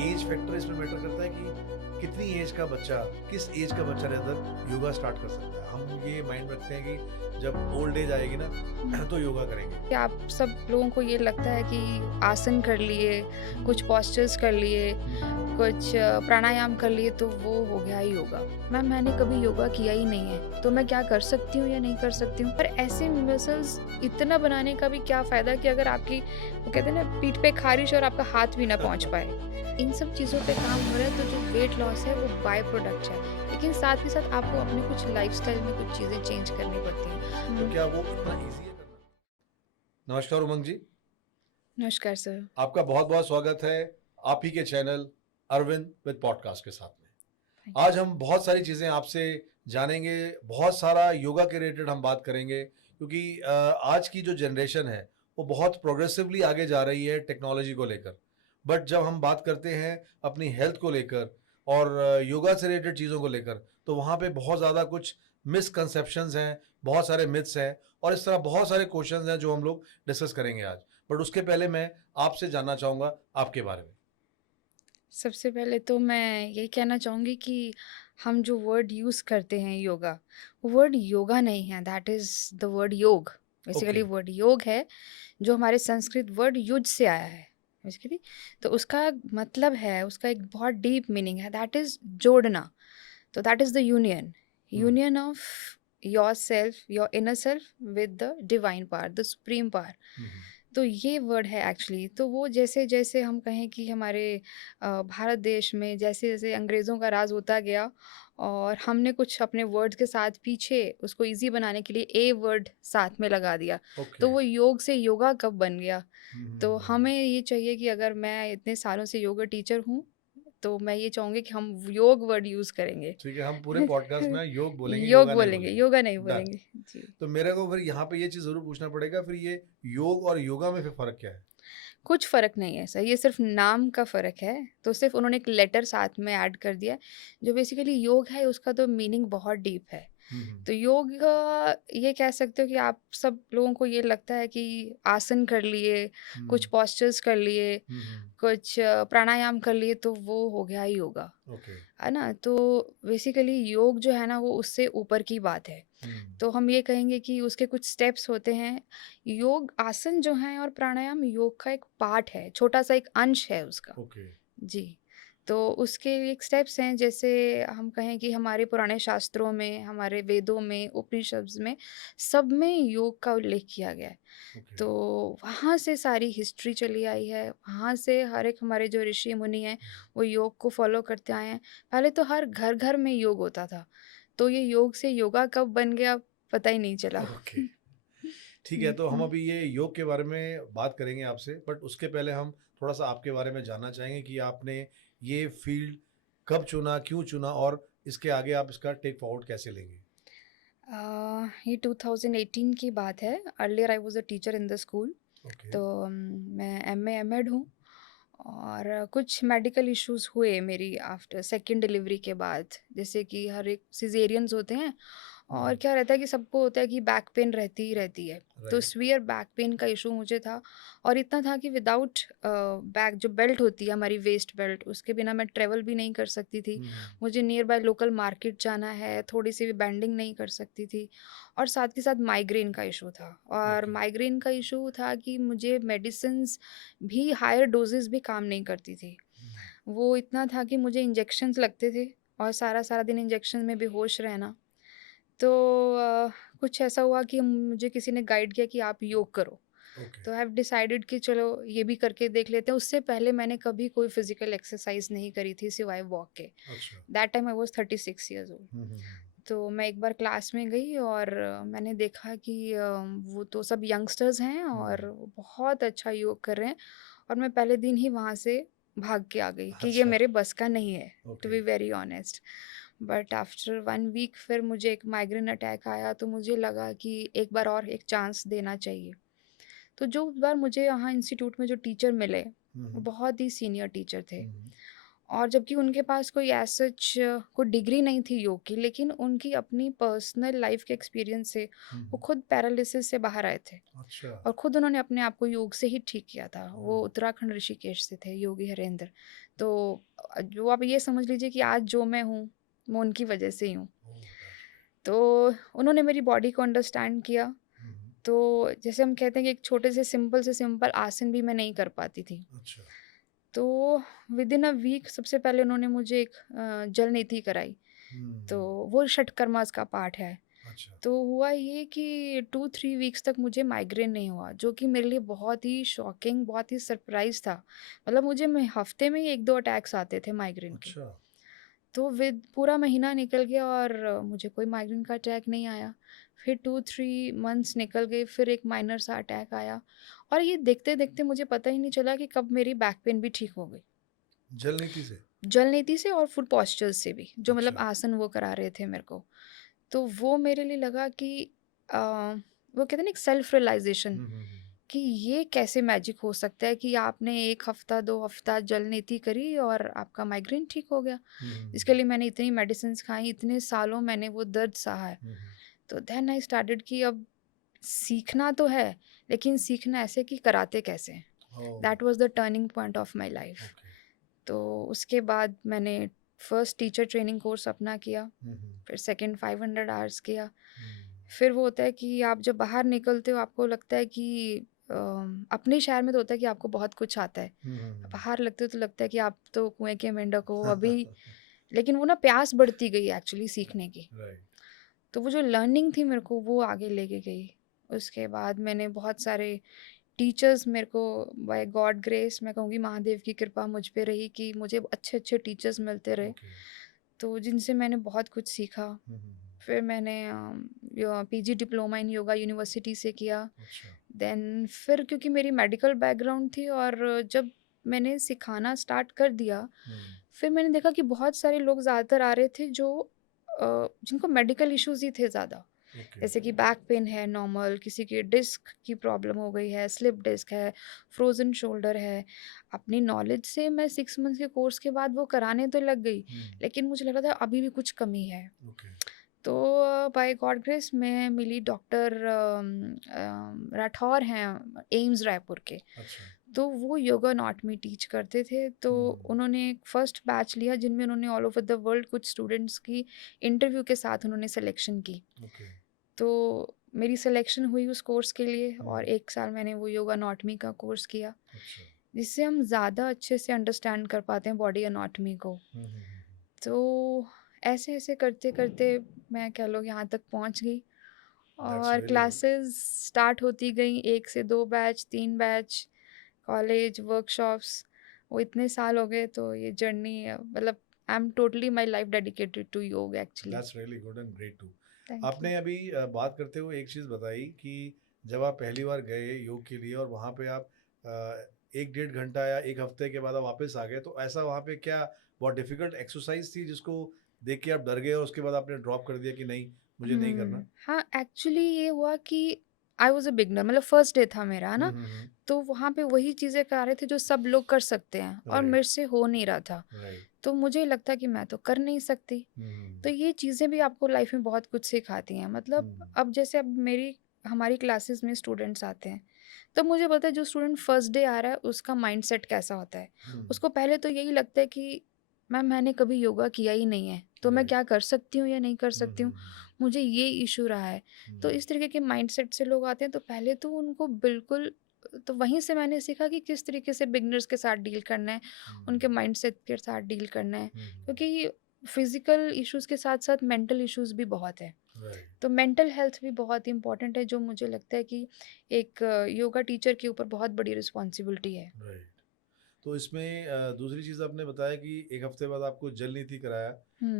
Age factor इसमें matter करता है कि कितनी एज का बच्चा, किस एज का बच्चा अंदर योगा स्टार्ट कर सकता है। हम ये माइंड रखते हैं कि जब ओल्ड एज आएगी ना तो योगा करेंगे। कि आप सब लोगों को ये लगता है कि आसन कर लिए, कुछ पोस्चर्स कर लिए, कुछ प्राणायाम कर लिए तो वो हो गया योगा। मैम मैंने कभी योगा किया ही नहीं है, तो मैं क्या कर सकती हूँ या नहीं कर सकती हूँ? पर ऐसे मसल्स इतना बनाने का भी क्या फ़ायदा कि अगर आपकी वो कहते हैं ना पीठ पे ख़ारिश और आपका हाथ भी ना पहुँच पाए। इन सब चीज़ों पे काम हो रहा है तो जो वेट लॉस है वो बाय प्रोडक्ट है। लेकिन साथ ही साथ आपको अपने कुछ लाइफ़स्टाइल में कुछ चीज़ें चेंज करनी पड़ती हैं। तो क्या वो इतना ईजी है करना? नमस्कार उमंग जी, नमस्कार सर। आपका बहुत बहुत स्वागत है आप ही के चैनल अरविंद विद पॉडकास्ट के साथ में। Thank you. आज हम बहुत सारी चीज़ें आपसे जानेंगे, बहुत सारा योगा के रिलेटेड हम बात करेंगे क्योंकि आज की जो जनरेशन है वो बहुत प्रोग्रेसिवली आगे जा रही है टेक्नोलॉजी को लेकर। बट जब हम बात करते हैं अपनी हेल्थ को लेकर और योगा से रिलेटेड चीज़ों को लेकर, तो वहाँ पे बहुत ज़्यादा कुछ मिसकंसेप्शंस हैं, बहुत सारे मिथ्स हैं और इस तरह बहुत सारे क्वेश्चंस हैं जो हम लोग डिस्कस करेंगे आज। बट उसके पहले मैं आपसे जानना चाहूँगा आपके बारे में। सबसे पहले तो मैं यही कहना चाहूँगी कि हम जो वर्ड यूज़ करते हैं योगा, वो वर्ड योगा नहीं है, दैट इज़ द वर्ड योग। ओके। बेसिकली वर्ड योग है, जो हमारे संस्कृत वर्ड युज से आया है, बेसिकली। तो उसका मतलब है, उसका एक बहुत डीप मीनिंग है, दैट इज़ जोड़ना। तो that is the union, hmm, union of yourself, your inner self with the divine power, the supreme power. Hmm, hmm. तो ये वर्ड है एक्चुअली। तो वो जैसे-जैसे हम कहें कि हमारे भारत देश में जैसे-जैसे अंग्रेज़ों का राज होता गया और हमने कुछ अपने वर्ड्स के साथ पीछे उसको ईज़ी बनाने के लिए ए वर्ड साथ में लगा दिया। ओके। तो वो योग से योगा कब बन गया? हुँ, हुँ, तो हुँ, हुँ। हमें ये चाहिए कि अगर मैं इतने सालों से योगा टीचर हूँ, तो मैं ये चाहूँगी कि हम योग वर्ड यूज़ करेंगे। ठीक है, हम पूरे पॉडकास्ट में योग बोलेंगे, योग योगा नहीं बोलेंगे, बोलेंगे। योगा नहीं डन। बोलेंगे। जी। तो मेरे को फिर यहाँ पे ये चीज़ ज़रूर पूछना पड़ेगा, फिर ये योग और योगा में फिर फ़र्क क्या है? कुछ फ़र्क नहीं है सर, ये सिर्फ़ नाम का फ़र्क है। तो सिर्फ़ उन्होंने एक लेटर साथ में ऐड कर दिया है। जो बेसिकली योग है उसका तो मीनिंग बहुत डीप है। हुँ, हुँ। तो योग ये कह सकते हो कि आप सब लोगों को ये लगता है कि आसन कर लिए, कुछ हुँ, पोस्चर्स कर लिए, हुँ, हुँ। कुछ प्राणायाम कर लिए तो वो हो गया योगा, ओके। है ना? तो बेसिकली योग जो है ना वो उससे ऊपर की बात है। हुँ, तो हम ये कहेंगे कि उसके कुछ स्टेप्स होते हैं। योग आसन जो हैं और प्राणायाम योग का एक पार्ट है, छोटा-सा एक अंश है उसका। ओके। जी। तो उसके एक स्टेप्स हैं, जैसे हम कहें कि हमारे पुराने शास्त्रों में, हमारे वेदों में, उपनिषद्स में, सब में योग का उल्लेख किया गया है। ओके। तो वहाँ से सारी हिस्ट्री चली आई है, वहाँ से हर एक हमारे जो ऋषि-मुनि हैं, हुँ, वो योग को फ़ॉलो करते आए हैं। पहले तो हर घर-घर में योग होता था, तो ये योग से योगा कब बन गया, पता ही नहीं चला। ओके। ठीक है, हुँ, तो हम हुँ। अभी ये योग के बारे में बात करेंगे आपसे, बट उसके पहले हम थोड़ा-सा आपके बारे में जानना चाहेंगे कि आपने ये फ़ील्ड कब चुना, क्यों चुना और इसके आगे आप इसका टेक फॉरवर्ड कैसे लेंगे? ये 2018 की बात है। Earlier I was a teacher in the school. Okay. तो मैं एमए एमएड हूँ और कुछ मेडिकल इश्यूज़ हुए मेरी आफ्टर सेकंड डिलीवरी के बाद। जैसे कि हर एक सिज़ेरियन्स होते हैं हुँ, और हुँ। क्या रहता है कि सबको होता है कि बैक पेन रहती ही रहती है। तो राइट। सीवियर बैक पेन का इश्यू मुझे था और इतना था कि विदाउट बैक जो बेल्ट होती है हमारी वेस्ट बेल्ट, उसके बिना मैं ट्रैवल भी नहीं कर सकती थी। हुँ, हुँ। मुझे नियर बाय लोकल मार्केट जाना है, थोड़ी-सी भी बेंडिंग नहीं कर सकती थी और साथ के साथ माइग्रेन का इश्यू था। और ओके। माइग्रेन का इश्यू था कि मुझे मेडिसिन्स भी हायर डोज़ेज़ भी काम नहीं करती थी। हुँ, वो इतना था कि मुझे इंजेक्शंस लगते थे और सारा-सारा दिन इंजेक्शन में बेहोश रहना। तो अ, कुछ ऐसा हुआ कि मुझे किसी ने गाइड किया कि आप योग करो। ओके। तो आई हैव डिसाइडेड कि चलो ये भी करके देख लेते हैं। उससे पहले मैंने कभी कोई फिज़िकल एक्सरसाइज़ नहीं करी थी सिवाय वॉक के। अच्छा। That time I was 36 years old. Hmm, hmm, hmm. तो मैं एक बार क्लास में गई और मैंने देखा कि वो तो सब यंगस्टर्स हैं हुँ, और हुँ। वो बहुत अच्छा योग कर रहे हैं और मैं पहले दिन ही वहाँ से भाग के आ गई कि ये अच्छा। मेरे बस का नहीं है, to okay. Be very honest. But after 1 week फिर मुझे एक माइग्रेन अटैक आया तो मुझे लगा कि एक बार और एक चांस देना चाहिए। तो जो बार मुझे यहाँ इंस्टीट्यूट में जो टीचर मिले, हुँ, वो हुँ। बहुत ही सीनियर टीचर थे। हुँ, हुँ। और जबकि उनके पास कोई एज़ सच कोई डिग्री नहीं थी योग की, लेकिन उनकी अपनी पर्सनल लाइफ़ के एक्सपीरियंस से हुँ, वो हुँ। खुद पैरालिसिस से बाहर आए थे अच्छा। और खुद उन्होंने अपने आप को योग से ही ठीक किया था। वो ओह! उत्तराखंड ऋषिकेश से थे, योगी हरेंद्र। तो जो आप ये समझ लीजिए कि आज जो मैं हूँ, मैं उनकी वजह से ही हूँ। ओह गॉश! तो उन्होंने मेरी बॉडी को अंडरस्टैंड किया। हुँ, हुँ। तो जैसे हम कहते हैं कि एक छोटे से सिंपल आसन भी मैं नहीं कर पाती थी। अच्छा। तो विदिन अ वीक सबसे पहले उन्होंने मुझे एक जल नीति कराई। तो हुँ, वो षटकर्मास का पाठ है। अच्छा। तो हुआ ये कि 2-3 वीक्स तक मुझे माइग्रेन नहीं हुआ, जो कि मेरे लिए बहुत ही शॉकिंग, बहुत ही सरप्राइज़ था। मतलब मुझे में हफ्ते में ही 1-2 अटैक्स आते थे माइग्रेन के। अच्छा। तो विद पूरा महीना निकल गया और मुझे कोई माइग्रेन का अटैक नहीं आया। फिर 2-3 मंथ्स निकल गए, फिर एक माइनर सा अटैक आया और ये देखते-देखते मुझे पता ही नहीं चला कि कब मेरी बैक पेन भी ठीक हो गई। जल नीति से? जल नीति से और फुट पोस्चर्स से भी, जो मतलब अच्छा। आसन वो करा रहे थे मेरे को। तो वो मेरे लिए लगा कि अ, वो कहते हैं ना एक सेल्फ रियलाइज़ेशन हुँ, हुँ, हुँ। कि ये कैसे मैजिक हो सकता है कि आपने 1 हफ्ता, 2 हफ्ता जल नीति करी और आपका माइग्रेन ठीक हो गया। हुँ, हुँ, इसके हुँ। लिए मैंने इतनी मेडिसिन्स खाई, इतने सालों मैंने वो दर्द सहा है। हुँ, हुँ। तो देन आई स्टार्टेड कि अब सीखना तो है, लेकिन सीखना ऐसे कि कराते कैसे हैं। Oh! That was the turning point of my life. Okay. तो उसके बाद मैंने फर्स्ट टीचर ट्रेनिंग कोर्स अपना किया, हुँ, हुँ। फिर सेकंड 500 आवर्स किया। हुँ। फिर वो होता है कि आप जब बाहर निकलते हो आपको लगता है कि अपने शहर में तो होता है कि आपको बहुत कुछ आता है। हुँ, हुँ, हुँ। बाहर लगते हो तो लगता है कि आप तो कुएँ के मेंढक हो अभी, लेकिन वो ना प्यास बढ़ती गई एक्चुअली सीखने की। राइट। तो वो जो लर्निंग थी मेरे को वो आगे लेके गई। उसके बाद मैंने बहुत सारे टीचर्स मेरे को बाय गॉड ग्रेस मैं कहूँगी महादेव की कृपा मुझ पे रही कि मुझे अच्छे-अच्छे टीचर्स मिलते रहे। ओके। तो जिनसे मैंने बहुत कुछ सीखा। हुँ, हुँ, हुँ। फिर मैंने PG diploma in yoga university से किया। अच्छा। देन फिर क्योंकि मेरी मेडिकल बैकग्राउंड थी और जब मैंने सिखाना स्टार्ट कर दिया, हुँ। फिर मैंने देखा कि बहुत सारे लोग ज़्यादातर आ रहे थे जो जिनको मेडिकल इश्यूज़ ही थे ज़्यादा। ओके। जैसे कि बैक पेन है नॉर्मल, किसी की डिस्क की प्रॉब्लम हो गई है, स्लिप डिस्क है, फ्रोज़न शोल्डर है। अपनी नॉलेज से मैं 6 मंथ्स के कोर्स के बाद वो कराने तो लग गई, हुँ। लेकिन मुझे लग रहा था अभी भी कुछ कमी है। ओके। तो बाय गॉड ग्रेस मैं मिली डॉक्टर राठौर हैं एम्स रायपुर के। अच्छा। तो वो योगा अनाटमी टीच करते थे, तो हुँ, हुँ, हुँ। उन्होंने एक फर्स्ट बैच लिया जिनमें उन्होंने ऑल ओवर द वर्ल्ड कुछ स्टूडेंट्स की इंटरव्यू के साथ उन्होंने सिलेक्शन की। ओके। तो मेरी सिलेक्शन हुई उस कोर्स के लिए हुँ, और हुँ। 1 साल मैंने वो योगा अनाटमी का कोर्स किया, अच्छा। जिससे हम ज़्यादा अच्छे से अंडरस्टैंड कर पाते हैं बॉडी अनाटमी को। हुँ, हुँ, हुँ, हुँ। तो ऐसे-ऐसे करते-करते मैं कह लो यहाँ तक पहुँच गई दैट्स और रियली गुड। क्लासेस स्टार्ट होती गईं 1 से 2 बैच, 3 बैच, कॉलेज, वर्कशॉप्स, वो इतने साल हो गए तो ये जर्नी मतलब I am totally my life dedicated to yoga actually. That's really good and great too. Thank you. आपने अभी बात करते हुए एक चीज़ बताई कि जब आप पहली बार गए योग के लिए और वहाँ पे आप 1 डेढ़ घंटा या 1 हफ्ते के बाद आप वापस आ गए, तो ऐसा वहाँ पे क्या बहुत डिफ़िकल्ट एक्सरसाइज़ थी जिसको देख के आप डर गए और उसके बाद आपने ड्रॉप कर दिया कि नहीं, मुझे नहीं करना? हाँ, एक्चुअली ये हुआ कि आई वाज़ अ बिगिनर मतलब फर्स्ट डे था मेरा, है हुँ, ना? हुँ, हुँ। तो वहाँ पे वही चीज़ें करा रहे थे जो सब लोग कर सकते हैं और राइट, मेरे से हो नहीं रहा था। राइट। तो मुझे लगता कि मैं तो कर नहीं सकती। हुँ, हुँ, तो ये चीज़ें भी आपको लाइफ में बहुत कुछ सिखाती हैं। मतलब हुँ, अब जैसे अब मेरी हमारी क्लासेस में स्टूडेंट्स आते हैं, तो मुझे पता है जो स्टूडेंट फर्स्ट डे आ रहा है उसका माइंडसेट कैसा होता है। हुँ, उसको पहले तो यही लगता है कि मैम मैंने कभी योगा किया ही नहीं है, तो मैं राइट। क्या कर सकती हूँ या नहीं कर हुँ, सकती हुँ, हूँ? हुँ, मुझे ये इश्यू रहा है। हुँ, तो इस तरीके के माइंडसेट से लोग आते हैं तो पहले तो उनको बिल्कुल तो वहीं से मैंने सीखा कि किस तरीके से बिगिनर्स के साथ डील करना है, हुँ, उनके माइंडसेट के साथ डील करना है। हुँ, हुँ, क्योंकि फिज़िकल इश्यूज़ के साथ-साथ मेंटल इश्यूज़ भी बहुत हैं। राइट, तो मेंटल हेल्थ भी बहुत इम्पोर्टेंट है जो मुझे लगता है कि एक योगा टीचर के ऊपर बहुत बड़ी रिस्पॉन्सिबिलिटी है। राइट। तो इसमें दूसरी चीज़ आपने बताया कि 1 हफ्ते बाद आपको जल नीति कराया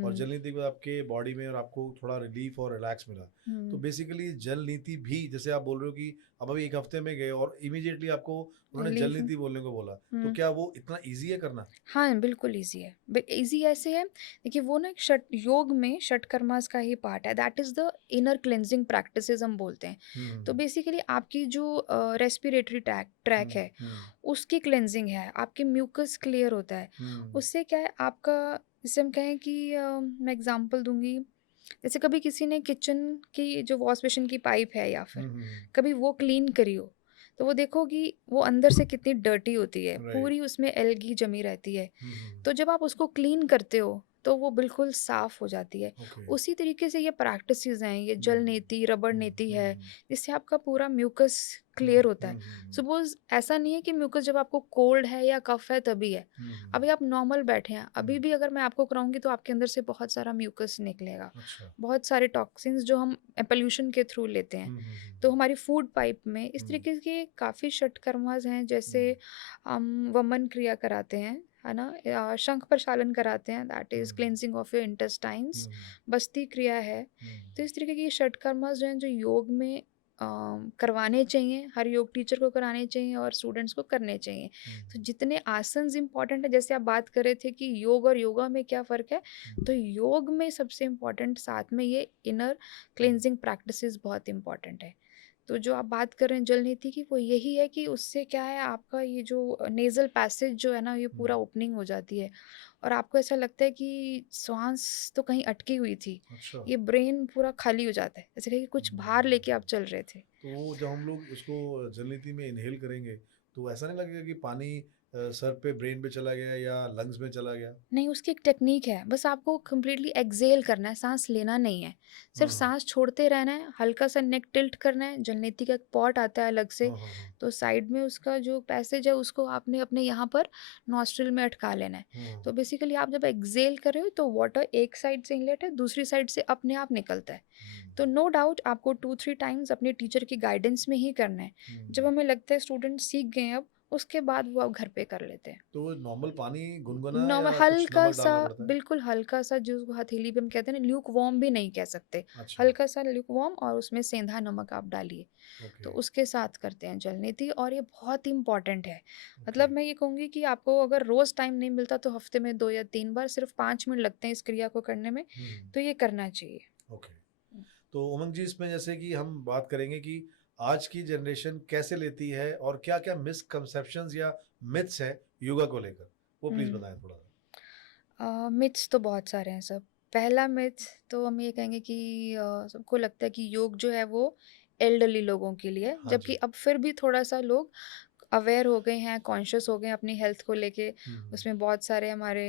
और हुँ, जल नीति के बाद आपके बॉडी में और आपको थोड़ा रिलीफ और रिलैक्स मिला। तो हुँ। बेसिकली जल नीति भी जैसे आप बोल रहे हो कि अब अभी 1 हफ्ते में गए और इमीडिएटली आपको उन्होंने जल रिलीफ़ नीति बोलने को बोला। तो हुँ। क्या वो इतना ईज़ी है करना? हाँ, बिल्कुल ईज़ी है। ईज़ी ऐसे है देखिए वो ना एक षट योग में षटकर्मास का ही पार्ट है that is the inner cleansing practices हम बोलते हैं। हुँ, तो हुँ, बेसिकली आपकी जो रेस्पिरेटरी ट्रैक हुँ, है, हुँ, उसकी क्लींजिंग है, आपके म्यूकस क्लियर होता है। हुँ, उससे क्या है आपका जैसे हम कहें कि मैं एग्ज़ाम्पल दूँगी, जैसे कभी किसी ने किचन की जो वॉश बेसिन की पाइप है या फिर हुँ, हुँ, हुँ, कभी वो क्लीन करी हो, तो वो देखो कि वो अंदर से कितनी डर्टी होती है, राइट। पूरी उसमें एल्गी जमी रहती है। हुँ, हुँ। तो जब आप उसको क्लीन करते हो, तो वो बिल्कुल साफ़ हो जाती है। ओके। उसी तरीके से ये प्रैक्टिसेज़ हैं, ये हुँ, जल नीति, रबड़ हुँ, नीति हुँ, है, हुँ, जिससे आपका पूरा म्यूकस हुँ, क्लियर होता है। हुँ, हुँ, हुँ, सपोज़ ऐसा नहीं है कि म्यूकस जब आपको कोल्ड है या कफ़ है तभी है। हुँ, हुँ, अभी आप नॉर्मल बैठे हैं, अभी हुँ। भी अगर मैं आपको कराऊँगी तो आपके अंदर से बहुत सारा म्यूकस निकलेगा। अच्छा। बहुत सारे टॉक्सिन्स जो हम पॉल्यूशन के थ्रू लेते हैं। हुँ, हुँ, हुँ, तो हुँ, हमारी फूड पाइप में इस हुँ, तरीके के काफ़ी षटकर्माज़ हैं, हुँ, जैसे हम वमन क्रिया कराते हैं, है ना? शंख प्रक्षालन कराते हैं, that hmm, is cleansing of your intestines. Hmm, बस्ती क्रिया है। हुँ, तो इस तरीके की षटकर्माज़ जो हैं, जो योग में करवाने चाहिए, हर योग टीचर को कराने चाहिए और स्टूडेंट्स को करने चाहिए। हुँ, तो जितने आसन्स इम्पॉर्टेंट है, जैसे आप बात कर रहे थे कि योग और योगा में क्या फ़र्क है, हुँ, तो योग में सबसे इम्पॉर्टेंट साथ में ये इनर हुँ, क्लींजिंग प्रैक्टिसेस बहुत इम्पॉर्टेंट है। तो जो आप बात कर रहे हैं जल नीति की, वो यही है कि उससे क्या है, आपका ये जो नेज़ल पैसेज जो है ना, ये हुँ। पूरा ओपनिंग हो जाती है और आपको ऐसा लगता है कि श्वास तो कहीं अटकी हुई थी। अच्छा। ये ब्रेन पूरा खाली हो जाता है, ऐसा लगे कि कुछ बाहर लेके आप हुँ। चल रहे थे। तो वो जब हम लोग उसको जलनीति में इन्हेल करेंगे, तो ऐसा नहीं लगेगा कि पानी सर पे ब्रेन पे चला गया या लंग्स में चला गया? नहीं, उसकी एक टेक्नीक है, बस आपको कंप्लीटली एक्सहेल करना है, साँस लेना नहीं है। हाँ, सिर्फ़ हाँ। साँस छोड़ते रहना है, हल्का-सा नेक टिल्ट करना है, जलनेती का एक पॉट आता है अलग से, हाँ, हाँ, हाँ। तो साइड में उसका जो पैसेज है, उसको आपने अपने यहाँ पर नॉस्ट्रिल में अटका लेना है। हाँ। तो बेसिकली आप जब एक्सहेल कर रहे हो, तो वाटर एक साइड से इनलेट है, दूसरी साइड से अपने आप निकलता है। हुँ, तो नो डाउट आपको 2-3 टाइम्स अपने टीचर की गाइडेंस में ही करना है। जब हुँ। हमें लगता है स्टूडेंट सीख गए हैं अब, उसके बाद वो अब घर पे कर लेते हैं। तो नॉर्मल पानी गुनगुना नॉर्मल या कुछ नमक हल्का-सा, डालना पड़ता है? बिल्कुल हल्का-सा, जिसको हथेली पे हम कहते हैं ना, ल्यूक वार्म भी नहीं कह सकते। अच्छा, हल्का-सा ल्यूक वार्म और उसमें सेंधा नमक आप डालिए, ओके, तो उसके साथ करते हैं जल नीति और ये बहुत इम्पोर्टेंट है। ओके। मतलब मैं ये कहूँगी कि आपको अगर रोज़ टाइम नहीं मिलता तो हफ्ते में 2 या 3 बार सिर्फ़ 5 मिनट लगते हैं इस क्रिया को करने में, हुँ, तो ये करना चाहिए। ओके। तो उमंग जी, इसमें जैसे कि हम बात करेंगे कि आज की जनरेशन कैसे लेती है और क्या-क्या मिसकंसेप्शंस या मिथ्स हैं योगा को लेकर? वो प्लीज़ हुँ। बताएँ थोड़ा-सा। मिथ्स तो बहुत सारे हैं सब। पहला मिथ तो हम ये कहेंगे कि सबको लगता है कि योग जो है वो एल्डरली लोगों के लिए है, हाँ जबकि जी। अब फिर भी थोड़ा-सा लोग अवेयर हो गए हैं, कॉन्शियस हो गए हैं अपनी हेल्थ को लेके। हुँ, हुँ। उसमें बहुत सारे हमारे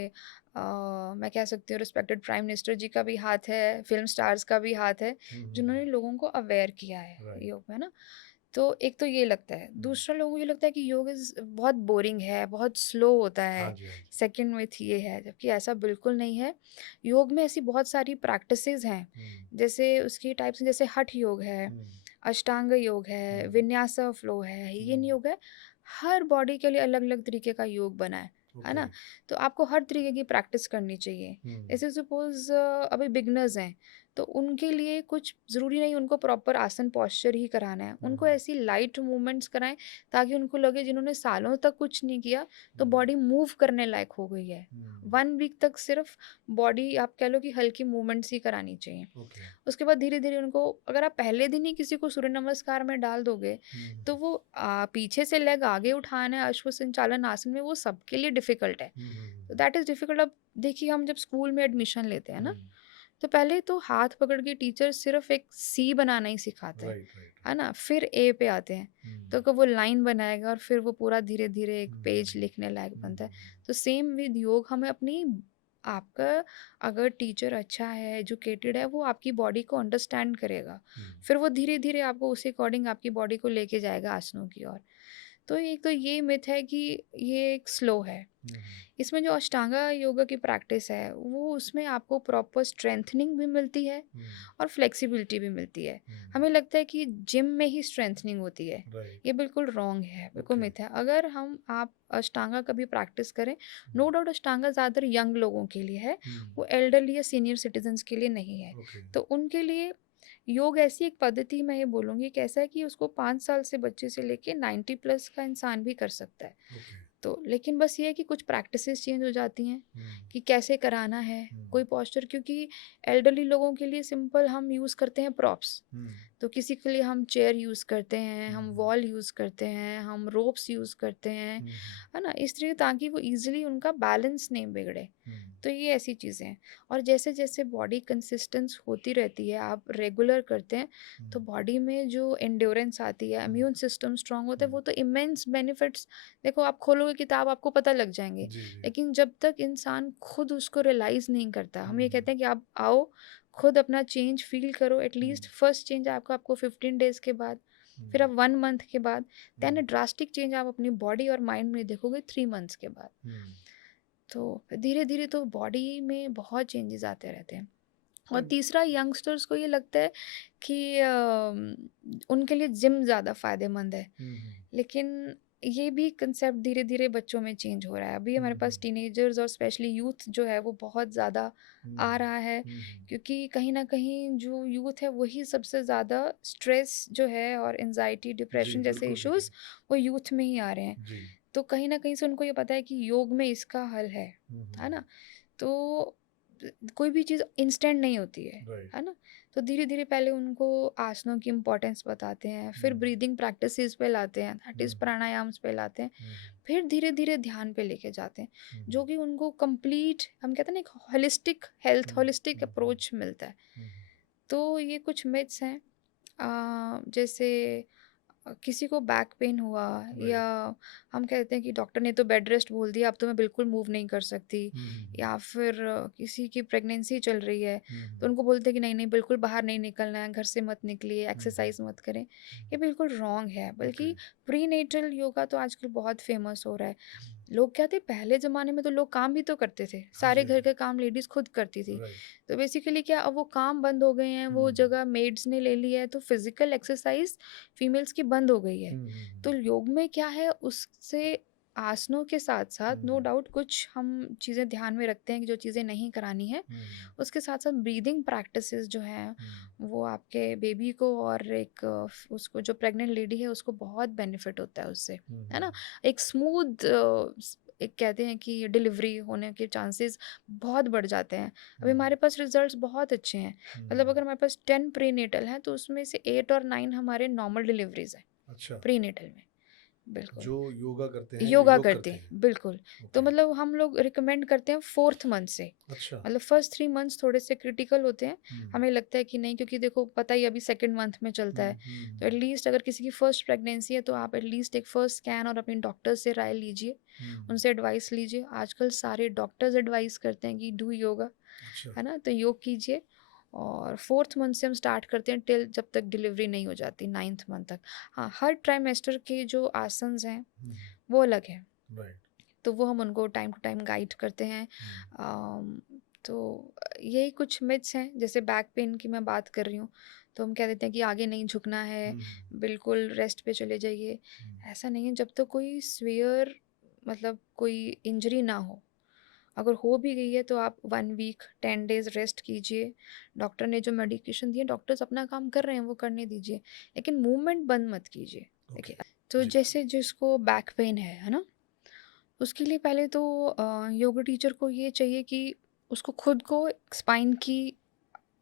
मैं कह सकती हूँ रिस्पेक्टेड प्राइम मिनिस्टर जी का भी हाथ है, फ़िल्म स्टार्स का भी हाथ है, हुँ, हुँ, जिन्होंने हुँ। लोगों को अवेयर किया है राइट। योग में, है ना? तो एक तो ये लगता है। हुँ। दूसरा लोगों को ये लगता है कि योग इज़ बहुत बोरिंग है, बहुत स्लो होता हाँ है। जी, हाँ जी। सेकंड मिथ ये है, जबकि ऐसा बिल्कुल नहीं है। योग में ऐसी बहुत सारी प्रैक्टिसेज़ हैं, हुँ, जैसे उसकी टाइप्स हैं, जैसे हठ योग है, हुँ, अष्टांग योग है, हुँ, विन्यासा फ्लो है, हुँ। yin योग है। हर बॉडी के लिए अलग-अलग तरीके का योग बना है ओके। ना? तो आपको हर तरीके की प्रैक्टिस करनी चाहिए। हुँ, जैसे सपोज़ अभी बिगिनर्स हैं, तो उनके लिए कुछ ज़रूरी नहीं उनको प्रॉपर आसन पोस्चर ही कराना है। हुँ, उनको हुँ, ऐसी लाइट मूवमेंट्स कराएँ ताकि उनको लगे जिन्होंने सालों तक कुछ नहीं किया, तो हुँ, बॉडी मूव करने लायक हो गई है। हुँ। 1 वीक तक सिर्फ़ बॉडी आप कह लो कि हल्की मूवमेंट्स ही करानी चाहिए। ओके। उसके बाद धीरे-धीरे उनको, अगर आप पहले दिन ही किसी को सूर्य नमस्कार में डाल दोगे, हुँ, तो वो पीछे से लेग आगे उठाना है अश्व संचालन आसन में, वो सबके लिए डिफ़िकल्ट है। हुँ, हुँ, तो हुँ, दैट इज़ डिफ़िकल्ट। अब देखिए, हम जब स्कूल में एडमिशन लेते हैं हुँ। ना, तो पहले तो हाथ पकड़ के टीचर सिर्फ़ एक सी बनाना ही सिखाते हैं, राइट, राइट, है राइट। ना? फिर ए पे आते हैं। हुँ, तो कब वो लाइन बनाएगा और फिर वो पूरा धीरे-धीरे एक हुँ, पेज लिखने लायक हुँ, बनता है। हुँ, तो सेम विद योग, हमें अपनी, आपका अगर टीचर अच्छा है, एजुकेटेड है, वो आपकी बॉडी को अंडरस्टैंड करेगा। हुँ, फिर वो धीरे-धीरे आपको उसी अकॉर्डिंग आपकी बॉडी को लेके जाएगा आसनों की ओर। तो एक तो ये मिथ है कि ये एक स्लो है। हुँ, हुँ, इसमें जो अष्टांगा योगा की प्रैक्टिस है, वो उसमें आपको प्रॉपर स्ट्रेंथनिंग भी मिलती है हुँ, और फ्लेक्सिबिलिटी भी मिलती है। हुँ। हमें लगता है कि जिम में ही स्ट्रेंथनिंग होती है। राइट, ये बिल्कुल रॉन्ग है, बिल्कुल ओके। मिथ है। अगर हम आप अष्टांगा कभी प्रैक्टिस करें, हुँ, नो डाउट अष्टांगा ज़्यादातर यंग लोगों के लिए है, हुँ, वो एल्डरली या सीनियर सिटीज़न्स के लिए नहीं है। ओके, तो उनके लिए योग ऐसी एक पद्धति, मैं ये बोलूँगी कि ऐसा है कि उसको 5 साल से बच्चे से लेके 90 प्लस का इंसान भी कर सकता है। ओके। तो लेकिन बस ये है कि कुछ प्रैक्टिसेस चेंज हो जाती हैं कि कैसे कराना है कोई पॉस्चर, क्योंकि एल्डरली लोगों के लिए सिंपल हम यूज़ करते हैं प्रॉप्स। तो किसी के लिए हम चेयर यूज़ करते हैं, हम वॉल यूज़ करते हैं, हम रोप्स यूज़ करते हैं, है ना? इस तरह ताकि वो ईज़िली उनका बैलेंस नहीं बिगड़े। तो ये ऐसी चीज़ें हैं। और जैसे-जैसे बॉडी कंसिस्टेंस होती रहती है, आप रेगुलर करते हैं, तो बॉडी में जो एंड्योरेंस आती है, इम्यून सिस्टम स्ट्रॉन्ग होता है, वो तो इमेंस बेनिफिट्स, देखो आप खोलोगे किताब आपको पता लग जाएँगे। जी, जी। लेकिन जब तक इंसान खुद उसको रियलाइज़ नहीं करता, हम ये हुँ, कहते हैं कि आप आओ, खुद अपना चेंज फ़ील करो, एटलीस्ट हुँ, फर्स्ट चेंज आपको 15 डेज़ के बाद, फिर हुँ, आप 1 मंथ के बाद, हुँ, देन ड्रास्टिक चेंज आप अपनी बॉडी और माइंड में देखोगे 3 मंथ्स के बाद। हुँ। तो धीरे-धीरे तो बॉडी में बहुत चेंजेस आते रहते हैं। और बट तीसरा, यंगस्टर्स को ये लगता है कि उनके लिए जिम ज़्यादा फ़ायदेमंद है। हुँ, हुँ, लेकिन ये भी कंसेप्ट धीरे-धीरे बच्चों में चेंज हो रहा है। अभी हुँ, हमारे हुँ, पास टीनेजर्स और स्पेशली यूथ जो है वो बहुत ज़्यादा हुँ, आ रहा है, हुँ, हुँ। क्योंकि कहीं न कहीं जो यूथ है वही सबसे ज़्यादा स्ट्रेस जो है और एंग्ज़ायटी, जी, डिप्रेशन जैसे बिल्कुल सही कह इश्यूज़ वो यूथ में ही आ रहे हैं। रहे जी। तो कहीं न कहीं से उनको ये पता है कि योग में इसका हल हुँ, है हुँ, ना? तो कोई भी चीज़ इंस्टेंट नहीं होती राइट। है ना? तो धीरे-धीरे पहले उनको आसनों की इम्पोर्टेंस बताते हैं, फिर हुँ, ब्रीदिंग प्रैक्टिसेस पे लाते हैं, दैट हुँ, इज़ प्राणायाम्स पे लाते हैं, हुँ, फिर धीरे-धीरे ध्यान पे लेके जाते हैं, हुँ, जो कि उनको कंप्लीट, हम कहते हैं ना, एक होलिस्टिक हेल्थ, हुँ, होलिस्टिक हुँ, हुँ, अप्रोच मिलता है। हुँ, तो ये कुछ मिथ्स हैं, जैसे किसी को बैक पेन हुआ, या राइट। हम कहते हैं कि डॉक्टर ने तो बेड रेस्ट बोल दिया, अब तो मैं बिल्कुल मूव नहीं कर सकती, हुँ, हुँ, या फिर किसी की प्रेगनेंसी चल रही है, हुँ, तो हुँ, उनको बोलते हैं कि नहीं नहीं बिल्कुल बाहर नहीं निकलना है, घर से मत निकलिए, हुँ, हुँ, एक्सरसाइज मत करें। ये हुँ, बिल्कुल रॉन्ग है, ओके। बल्कि प्री नेटल योगा तो आजकल बहुत फेमस हो रहा है। हुँ, लोग क्या थे, पहले ज़माने में तो लोग काम भी तो करते थे, हाँ सारे जी, हाँ घर जी। के काम लेडीज़ खुद करती थी। राइट। तो बेसिकली क्या, अब वो काम बंद हो गए हैं, हुँ, वो हुँ, जगह मेड्स ने ले ली है, तो फिज़िकल एक्सरसाइज़ फीमेल्स की बंद हो गई है। हुँ, हुँ, तो योग में क्या है, उससे आसनों के साथ-साथ हुँ, नो हुँ, डाउट कुछ हम चीज़ें ध्यान में रखते हैं कि जो चीज़ें नहीं करानी है, हुँ, हुँ, उसके साथ-साथ ब्रीदिंग प्रैक्टिसेस जो हैं, हुँ, वो आपके बेबी को और एक उसको, जो प्रेग्नेंट लेडी है उसको बहुत बेनिफिट होता है उससे, हुँ, है ना? हुँ, एक स्मूथ एक कहते हैं कि डिलीवरी होने के चांसेस बहुत बढ़ जाते हैं। अभी हुँ, हमारे पास रिजल्ट्स बहुत अच्छे हैं। मतलब हुँ। अगर हमारे पास 10 प्रीनेटल हैं, तो उसमें से 8 और 9 हमारे नॉर्मल डिलीवरीज़ हैं, अच्छा, प्रीनेटल में। बिल्कुल। जो योगा करते हैं, जो योगा योग करते करते हैं। हैं, बिल्कुल। तो ओके, मतलब हम लोग रिकमेंड करते हैं 4th मंथ से। अच्छा। मतलब फर्स्ट 3 मंथ्स थोड़े से क्रिटिकल होते हैं। हुँ, हमें लगता है कि नहीं, क्योंकि देखो पता ही है, अभी 2nd मंथ में चलता हुँ, है। हुँ, तो हुँ, एटलीस्ट अगर किसी की फर्स्ट प्रेगनेंसी है, तो आप एटलीस्ट एक फर्स्ट स्कैन और अपने डॉक्टर से राय लीजिए, हुँ, उनसे एडवाइस लीजिए। आजकल सारे डॉक्टर्स एडवाइस करते हैं कि डू योगा, अच्छा। है ना? तो योग कीजिए। और 4th मंथ से हम स्टार्ट करते हैं टिल जब तक डिलीवरी नहीं हो जाती, 9th मंथ तक। हाँ, हर ट्राइमेस्टर के जो आसन्स हैं, हुँ, वो अलग हैं। राइट। तो वो हम उनको टाइम टू टाइम गाइड करते हैं। हुँ, तो यही कुछ मिथ्स हैं, जैसे बैक पेन की मैं बात कर रही हूँ, तो हम कह देते हैं कि आगे नहीं झुकना है, हुँ, बिल्कुल रेस्ट पे चले जाइए। हुँ, ऐसा नहीं है, जब तक कोई सीवियर, मतलब कोई इंजरी ना हो। अगर हो भी गई है तो आप 1 वीक 10 डेज़ रेस्ट कीजिए। डॉक्टर ने जो मेडिकेशन दिए, डॉक्टर्स अपना काम कर रहे हैं, वो करने दीजिए। लेकिन मूवमेंट बंद मत कीजिए। ओके, देखिए, तो जी। जैसे जिसको बैक पेन है ना? उसके लिए पहले तो योगा टीचर को ये चाहिए कि उसको खुद को स्पाइन की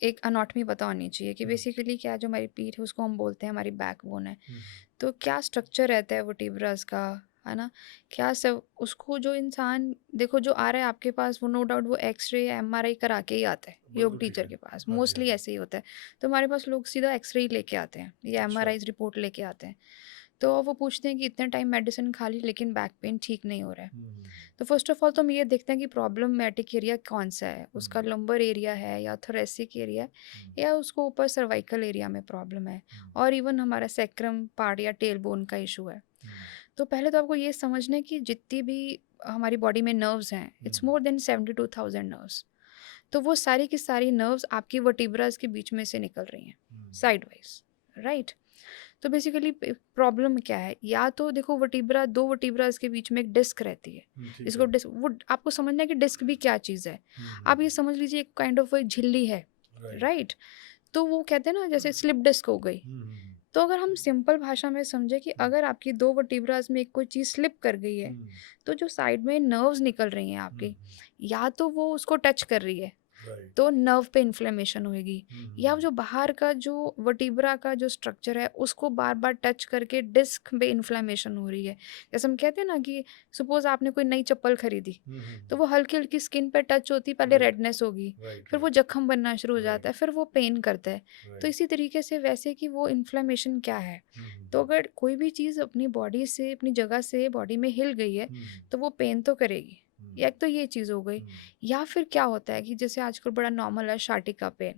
एक एनाटॉमी पता होनी चाहिए कि हुँ, बेसिकली क्या, जो हमारी पीठ है उसको हम बोलते हैं हमारी बैकबोन है। हुँ, तो क्या स्ट्रक्चर रहता है वर्टिब्रास का, है ना? क्या सब उसको, जो इंसान देखो जो आ रहा है आपके पास, वो नो डाउट वो एक्स-रे या एमआरआई करा के ही आता है योग बिल्कुल ठीक टीचर है। के पास, हाँ जी, हाँ मोस्टली जी। ऐसे ही होता है। तो हमारे पास लोग सीधा एक्स-रे ही लेके आते हैं या अच्छा। एमआरआईज़ रिपोर्ट लेके आते हैं। तो वो पूछते हैं कि इतने टाइम मेडिसिन खा ली लेकिन बैक पेन ठीक नहीं हो रहा है। हुँ, हुँ, तो फर्स्ट ऑफ ऑल तो हम ये देखते हैं कि प्रॉब्लमैटिक एरिया कौन-सा है, हुँ, उसका लंबर एरिया है या थोरेसिक एरिया है, हुँ, या उसको ऊपर सर्वाइकल एरिया में प्रॉब्लम है, हुँ, और इवन हमारा सैक्रम पार्ट या टेल बोन का इशू है। हुँ, तो पहले तो आपको ये समझना है कि जितनी भी हमारी बॉडी में नर्व्स हैं, हुँ, इट्स मोर देन 72,000 नर्व्स। तो वो सारी की सारी नर्व्स आपकी वर्टिब्रास के बीच में से निकल रही हैं, हुँ, साइड वाइज़, राइट? तो बेसिकली प्रॉब्लम क्या है, या तो देखो वर्टिब्रा, 2 वर्टिब्रास के बीच में एक डिस्क रहती है, हुँ, ठीक जिसको है। डिस्क, वो आपको समझना है कि डिस्क भी क्या चीज़ है। हुँ, आप ये हुँ, समझ लीजिए एक काइंड ऑफ वो झिल्ली है, राइट। राइट? तो वो कहते हैं ना, जैसे स्लिप डिस्क हो गई, हुँ, हुँ, हुँ, तो अगर हम सिंपल भाषा में समझे कि हुँ, अगर आपकी 2 वर्टिब्रास में एक कोई चीज़ स्लिप कर गई है, हुँ, तो जो साइड में नर्व्स निकल रही हैं हुँ, आपकी, हुँ, या तो वो उसको टच कर रही है, राइट। तो नर्व पे इन्फ्लेमेशन होएगी, हुँ, या हुँ, जो बाहर का जो वर्टिब्रा का जो स्ट्रक्चर है उसको बार-बार टच करके डिस्क पे इन्फ्लेमेशन हो रही है। जैसे हम कहते हैं ना कि सपोज़ आपने कोई नई चप्पल खरीदी, हुँ, हुँ, तो हुँ, वो हल्की-हल्की स्किन पे टच होती है, पहले राइट, रेडनेस होगी, राइट, फिर वो राइट, जख्म बनना शुरू हो जाता राइट, है, फिर वो पेन करता है। तो राइट। इसी तरीके से वैसे कि वो इन्फ्लेमेशन क्या है? हुँ, हुँ, तो हुँ, अगर कोई भी चीज़ अपनी बॉडी से, अपनी जगह से बॉडी में हिल गई है, हुँ, हुँ, तो वो पेन तो करेगी। हुँ, या एक तो ये चीज़ हो गई, हुँ। या फिर क्या होता है कि जैसे आजकल बड़ा नॉर्मल है sciatica पेन,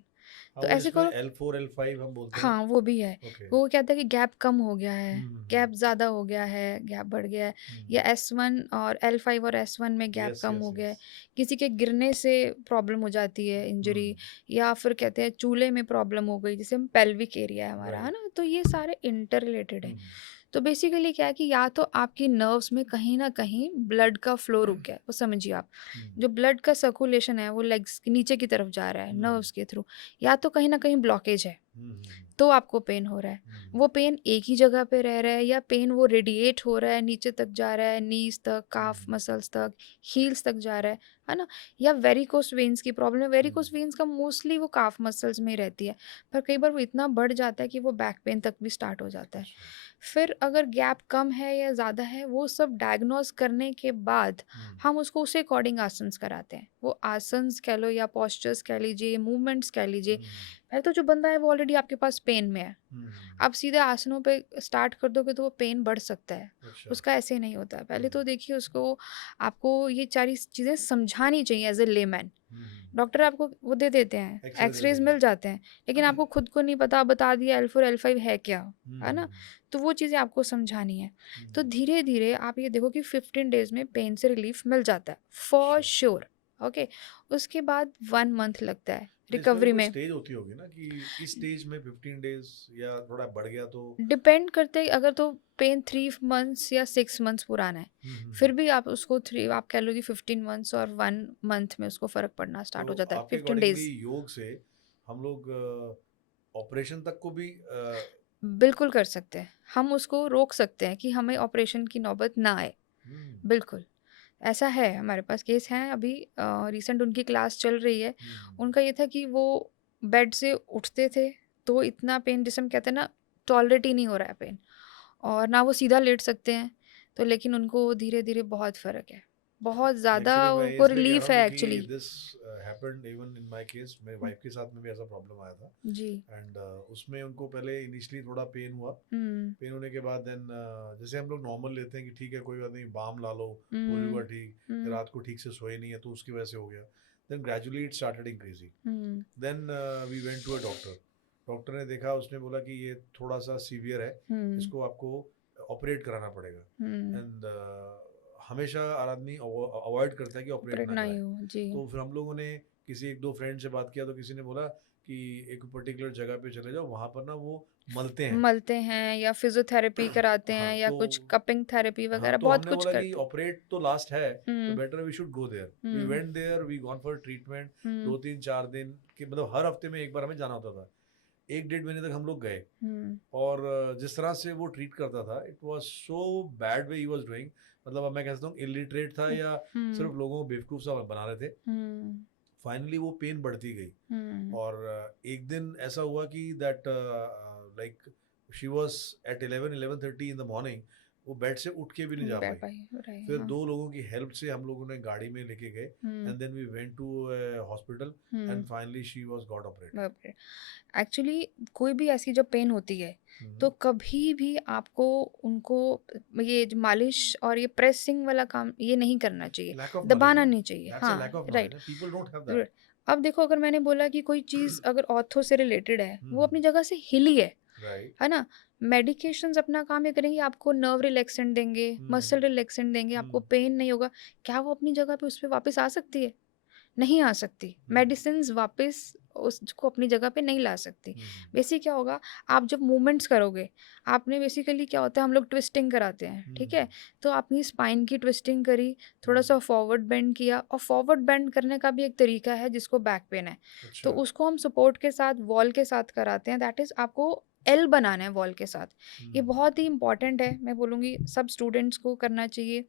हाँ, तो वो ऐसे जिसमें करो। L4, L5 हम बोलते हैं। हाँ, वो भी है। ओके। वो कहता है कि गैप कम हो गया हुँ, है, हुँ, गैप हुँ, ज़्यादा हो गया है, गैप बढ़ गया है, हुँ। या S1 और L5 और S1 में गैप यस, कम यस, हो गया यस। है। किसी के गिरने से प्रॉब्लम हो जाती है, हुँ, इंजरी, हुँ, या फिर कहते हैं चूले में प्रॉब्लम हो गई, जैसे हम पेल्विक एरिया है हमारा, है राइट। ना? तो ये सारे इंटर रिलेटेड हुँ, हैं। हुँ, तो बेसिकली क्या है कि या तो आपकी नर्व्स में कहीं न कहीं ब्लड का फ्लो रुक गया है, वो समझिए आप। हुँ, जो ब्लड का सर्कुलेशन है वो लेग्स के नीचे की तरफ जा रहा है हुँ, नर्व्स के थ्रू, या तो कहीं न कहीं ब्लॉकेज है। हुँ, हुँ, तो आपको पेन हो रहा है। हुँ, वो पेन एक ही जगह पे रह रहा है, या पेन वो रेडिएट हो रहा है, नीचे तक जा रहा है, नीज़ तक, काफ हुँ, मसल्स तक, हील्स तक जा रहा है ना? या वेरिकोस वेन्स की प्रॉब्लम है, हुँ, वेरिकोस वेन्स का मोस्टली वो काफ मसल्स में ही रहती है, पर कई बार वो इतना बढ़ जाता है कि वो बैक पेन तक भी स्टार्ट हो जाता है। अच्छा। फिर अगर गैप कम है या ज़्यादा है, वो सब डायग्नोज़ करने के बाद हुँ, हम उसको उसी अकॉर्डिंग आसन्स कराते हैं। वो आसन्स कह लो या पोस्चर्स कह लीजिए, मूवमेंट्स कह लीजिए। हुँ, पहले तो जो बंदा है वो ऑलरेडी आपके पास पेन में है। हुँ, आप सीधे आसनों पे स्टार्ट कर दोगे तो वो पेन बढ़ सकता है। अच्छा। उसका ऐसे नहीं होता है। हुँ, पहले तो देखिए उसको, आपको ये सारी चीज़ें समझानी चाहिए as a layman. Hmm, hmm. Doctor आपको वो दे देते हैं, एक्स-रे दे एक्स-रेज़ देंगे। मिल जाते हैं, लेकिन आपको खुद को नहीं पता, बता दिया L4 L5 है क्या, हुँ, है हुँ, ना? तो वो चीज़ें आपको समझानी है। हुँ, तो हुँ, धीरे-धीरे आप ये देखो कि 15 डेज़ में पेन से रिलीफ़ मिल जाता है, फॉर अच्छा। Sure, okay? उसके बाद 1 मंथ लगता है तो इसमें तो रिकवरी कोई में। स्टेज होती होगी ना कि इस स्टेज में 15 डेज़ या थोड़ा बढ़ गया तो डिपेंड करते हैं, अगर तो पेन 3 मंथ्स या 6 मंथ्स पुराना है, हुँ, हुँ, फिर हुँ। भी आप उसको 3, आप कह लो कि 15 मंथ्स और 1 मंथ में उसको फ़र्क पड़ना तो स्टार्ट हो जाता है, आपके 15 अकॉर्डिंगली डेज़। योग से हम लोग ऑपरेशन तक को भी बिल्कुल कर सकते हैं। हम उसको रोक सकते हैं कि हमें ऑपरेशन की नौबत ना आए। हुँ, बिल्कुल, ऐसा है, हमारे पास केस हैं अभी, रिसेंट उनकी क्लास चल रही है। हुँ, हुँ, उनका ये था कि वो बेड से उठते थे, तो इतना पेन, जिसे हम कहते हैं ना, टॉलरेट ही नहीं हो रहा है पेन, और ना वो सीधा लेट सकते हैं, तो लेकिन उनको धीरे-धीरे बहुत फ़र्क है। बहुत ज़्यादा एक्चुअली मैं उनको इसलिए कह रहा रिलीफ़ हूँ है क्योंकि actually. This happened even in my case मेरी हुँ, वाइफ के साथ में भी ऐसा प्रॉब्लम आया था जी। एंड उसमें उनको पहले इनिशियली थोड़ा पेन हुआ हुँ, पेन होने के बाद देन जैसे हम लोग नॉर्मल लेते हैं कि ठीक है कोई बात नहीं बाम ला लो हो जाऊगा हुँ, ठीक या हुँ, रात को ठीक से सोए नहीं है तो उसकी वजह से हो गया then gradually it started increasing um, then we went to a doctor doctor ने देखा उसने बोला कि ये थोड़ा सा सीवियर है हुँ, इसको आपको ऑपरेट कराना पड़ेगा हुँ। एंड हमेशा आदमी अवॉइड करता है कि ऑपरेट ऑपरेट ना ना ही कराए हो, जी। तो फिर हम लोगों ने किसी एक दो फ्रेंड से बात किया तो किसी ने बोला कि एक पर्टिकुलर जगह पे चले जाओ वहां पर ना वो मलते हैं मलते हैं या फिज़ियोथेरेपी कराते हाँ हैं या तो कुछ कपिंग थेरेपी हाँ वगैरह तो बहुत हमने कुछ बोला कि करते हैं। ऑपरेट तो लास्ट है तो hmm, better we should go there we hmm, went there we gone for treatment hmm, 2 3 4 दिन के मतलब हर हफ्ते में एक बार हमें जाना होता था 1 डेढ़ महीने तक हम लोग गए हुँ, और जिस तरह से वो ट्रीट करता था it was so bad way he was doing मतलब अब मैं कह सकता हूँ इलिटरेट था या हुँ, सिर्फ लोगों को बेवकूफ़ सा बना रहे थे हुँ, फाइनली वो पेन बढ़ती गई हुँ, और एक दिन ऐसा हुआ कि that like she was at 11:30 in the morning वो बेड से उठ के भी नहीं जा रह पाई पाई रहे, फिर हाँ। 2 लोगों की हेल्प से हम लोगों ने गाड़ी में लेके गए hmm, and then we went to hospital hmm, and finally she was got operated बाप रे! एक्चुअली कोई भी ऐसी जब पेन होती है, तो कभी भी आपको उनको ये जो मालिश और ये प्रेसिंग वाला काम ये नहीं करना चाहिए, लैक ऑफ नॉलेज दबाना ना नहीं चाहिए। दैट्स अ हाँ, lack of right. Knowledge people don't have uh that अब देखो, अगर मैंने बोला कि कोई चीज़ अगर ऑर्थो से रिलेटेड है, वो अपनी जगह से हिली राइट है ना? मेडिकेशंस अपना काम ये करेंगे, आपको नर्व रिलैक्सेंट देंगे, मसल रिलैक्सेंट देंगे, आपको पेन नहीं होगा। क्या वो अपनी जगह पे उस पे वापस आ सकती है? नहीं आ सकती। मेडिसिन्स वापस उसको अपनी जगह पे नहीं ला सकती। बेसिक क्या होगा, आप जब मूवमेंट्स करोगे, आपने बेसिकली क्या होता है, हम लोग ट्विस्टिंग कराते हैं, ठीक है? तो आपने स्पाइन की ट्विस्टिंग करी, थोड़ा-सा फॉरवर्ड बेंड किया, और फॉरवर्ड बेंड करने का भी एक तरीका है जिसको बैक पेन है। तो अच्छा उसको हम सपोर्ट के साथ, वॉल के साथ कराते हैं, दैट इज़ आपको एल बनाना है वॉल के साथ। ये हम्म, बहुत ही इम्पोर्टेंट है, मैं बोलूँगी सब स्टूडेंट्स को करना चाहिए।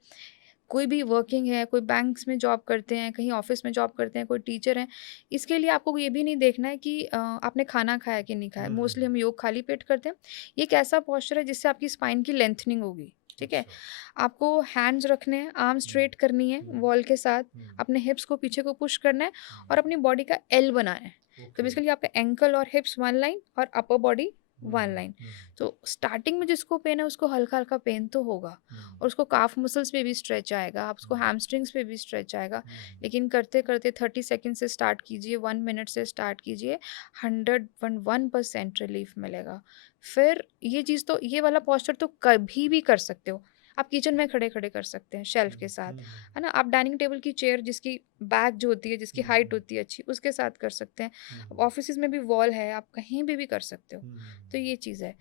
कोई भी वर्किंग है, कोई बैंक्स में जॉब करते हैं, कहीं ऑफ़िस में जॉब करते हैं, कोई टीचर हैं, इसके लिए आपको ये भी नहीं देखना है कि आपने खाना खाया कि नहीं खाया। मोस्टली हम्म, हम योग खाली पेट करते हैं। ये एक ऐसा पोस्चर है जिससे आपकी स्पाइन की लेंथनिंग होगी, ठीक है? अच्छा, आपको हैंड्स रखने हैं, आर्म हम्म, स्ट्रेट करनी है हम्म, वॉल के साथ, हम्म, अपने हिप्स को पीछे को पुश करना है और हम्म, अपनी बॉडी का एल बनाना है। तो ओके, बेसिकली आपका एंकल और हिप्स वन लाइन और अपर बॉडी वन हम्म, लाइन। हम्म, तो स्टार्टिंग में जिसको पेन है उसको हल्का-हल्का पेन तो होगा हम्म, और उसको काफ मसल्स पे भी स्ट्रेच आएगा, आप उसको हम्म, हैमस्ट्रिंग्स पे भी स्ट्रेच आएगा। हम्म, लेकिन करते-करते 30 सेकंड से स्टार्ट कीजिए, 1 मिनट से स्टार्ट कीजिए, 101% रिलीफ मिलेगा। फिर ये चीज़ तो ये वाला पोस्चर तो कभी भी कर सकते हो। आप किचन में खड़े-खड़े कर सकते हैं शेल्फ के साथ, हम्म, है ना? आप डाइनिंग टेबल की चेयर जिसकी बैक जो होती है, जिसकी हाइट हम्म, होती है अच्छी, उसके साथ कर सकते हैं। हम्म, ऑफ़िसेज़ में भी वॉल है, आप कहीं भी कर सकते हो। हम्म, तो ये चीज़ है।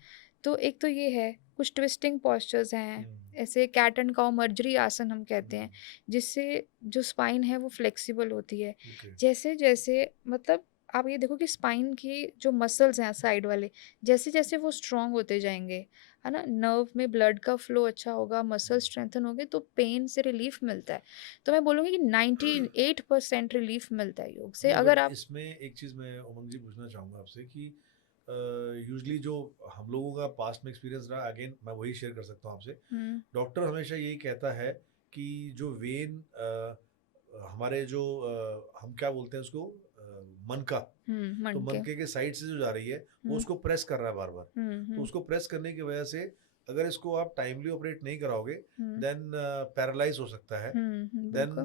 तो एक तो ये है, कुछ ट्विस्टिंग पोस्चर्स हैं, हम्म, ऐसे कैट एंड काऊ मर्जरी आसन हम कहते हम्म, हैं, जिससे जो स्पाइन है वो फ्लेक्सिबल होती है। ओके, जैसे-जैसे मतलब आप ये देखो कि स्पाइन की जो मसल्स हैं साइड वाले, जैसे-जैसे वो स्ट्रॉन्ग होते जाएँगे, है ना? नर्व में ब्लड का फ्लो अच्छा होगा, मसल हम्म, स्ट्रेंथन होंगे तो पेन से रिलीफ़ मिलता है। तो मैं बोलूँगी कि 98% रिलीफ़ मिलता है योग से नहीं अगर बट आप इसमें एक चीज़ मैं उमंग जी पूछना चाहूँगा आपसे कि यूजुअली जो हम लोगों का पास्ट में एक्सपीरियंस रहा अगेन मैं वही शेयर कर सकता हूँ आपसे हुँ, डॉक्टर हमेशा यही कहता है कि जो वेन हमारे जो हम क्या बोलते हैं उसको मनका हुँ, तो मन के। मनके के साइड से जो जा रही है वो हुँ, उसको प्रेस कर रहा है बार बार हुँ, तो हुँ, उसको प्रेस करने की वजह से अगर इसको आप टाइमली ऑपरेट नहीं कराओगे हुँ, देन पैरालाइज हो सकता है देन बिल्कुल।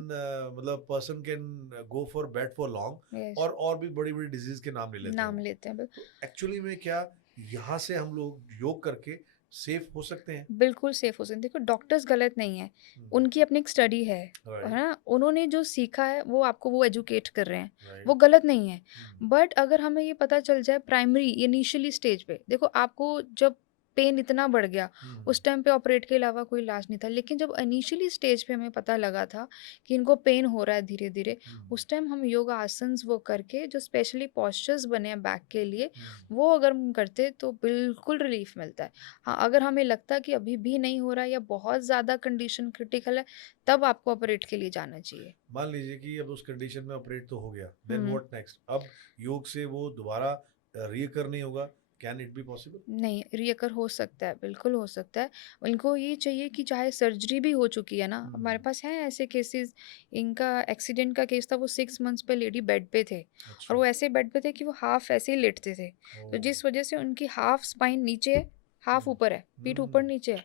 मतलब person can go for bed for long yes, और भी बड़ी बड़ी डिजीज के नाम ले लेते हैं नाम वो लेते हैं तो एक्चुअली में क्या यहाँ से हम लोग योग करके सेफ हो सकते हैं बिल्कुल सेफ हो सकते हैं। देखो डॉक्टर्स गलत नहीं हैं, उनकी अपनी एक स्टडी है राइट ना? उन्होंने जो सीखा है वो आपको वो एजुकेट कर रहे हैं, वो राइट गलत नहीं है। बट अगर हमें ये पता चल जाए प्राइमरी इनिशियली स्टेज पे, देखो आपको जब पेन इतना बढ़ गया, उस टाइम पे ऑपरेट के अलावा कोई इलाज नहीं था। लेकिन जब इनिशियली स्टेज पे हमें पता लगा था कि इनको पेन हो रहा है धीरे-धीरे, उस टाइम हम योगा आसन्स वो करके जो स्पेशली पोस्चर्स बने हैं बैक के लिए, वो अगर हम करते तो बिल्कुल रिलीफ मिलता है। हाँ, अगर हमें लगता है कि अभी भी नहीं हो रहा है या बहुत ज़्यादा कंडीशन क्रिटिकल है, तब आपको ऑपरेट के लिए जाना चाहिए। मान लीजिए कि अब उस कंडीशन में ऑपरेट तो हो गया देन हुँ। व्हाट नेक्स्ट अब योग से वो दोबारा रीकर नहीं होगा कैन इट बी पॉसिबल नहीं, रीअकर हो सकता है, बिल्कुल हो सकता है। उनको ये चाहिए कि चाहे सर्जरी भी हो चुकी है ना, हमारे पास हैं ऐसे केसेज़, इनका एक्सीडेंट का केस था, वो 6 मंथ्स पे लेडी बेड पे थे और अच्छा वो ऐसे बेड पे थे कि वो हाफ़ ऐसे ही लेटते थे। ओ तो जिस वज़ह से उनकी हाफ़ स्पाइन नीचे है, हाफ़ हम्म ऊपर है, पीठ हम्म ऊपर-नीचे है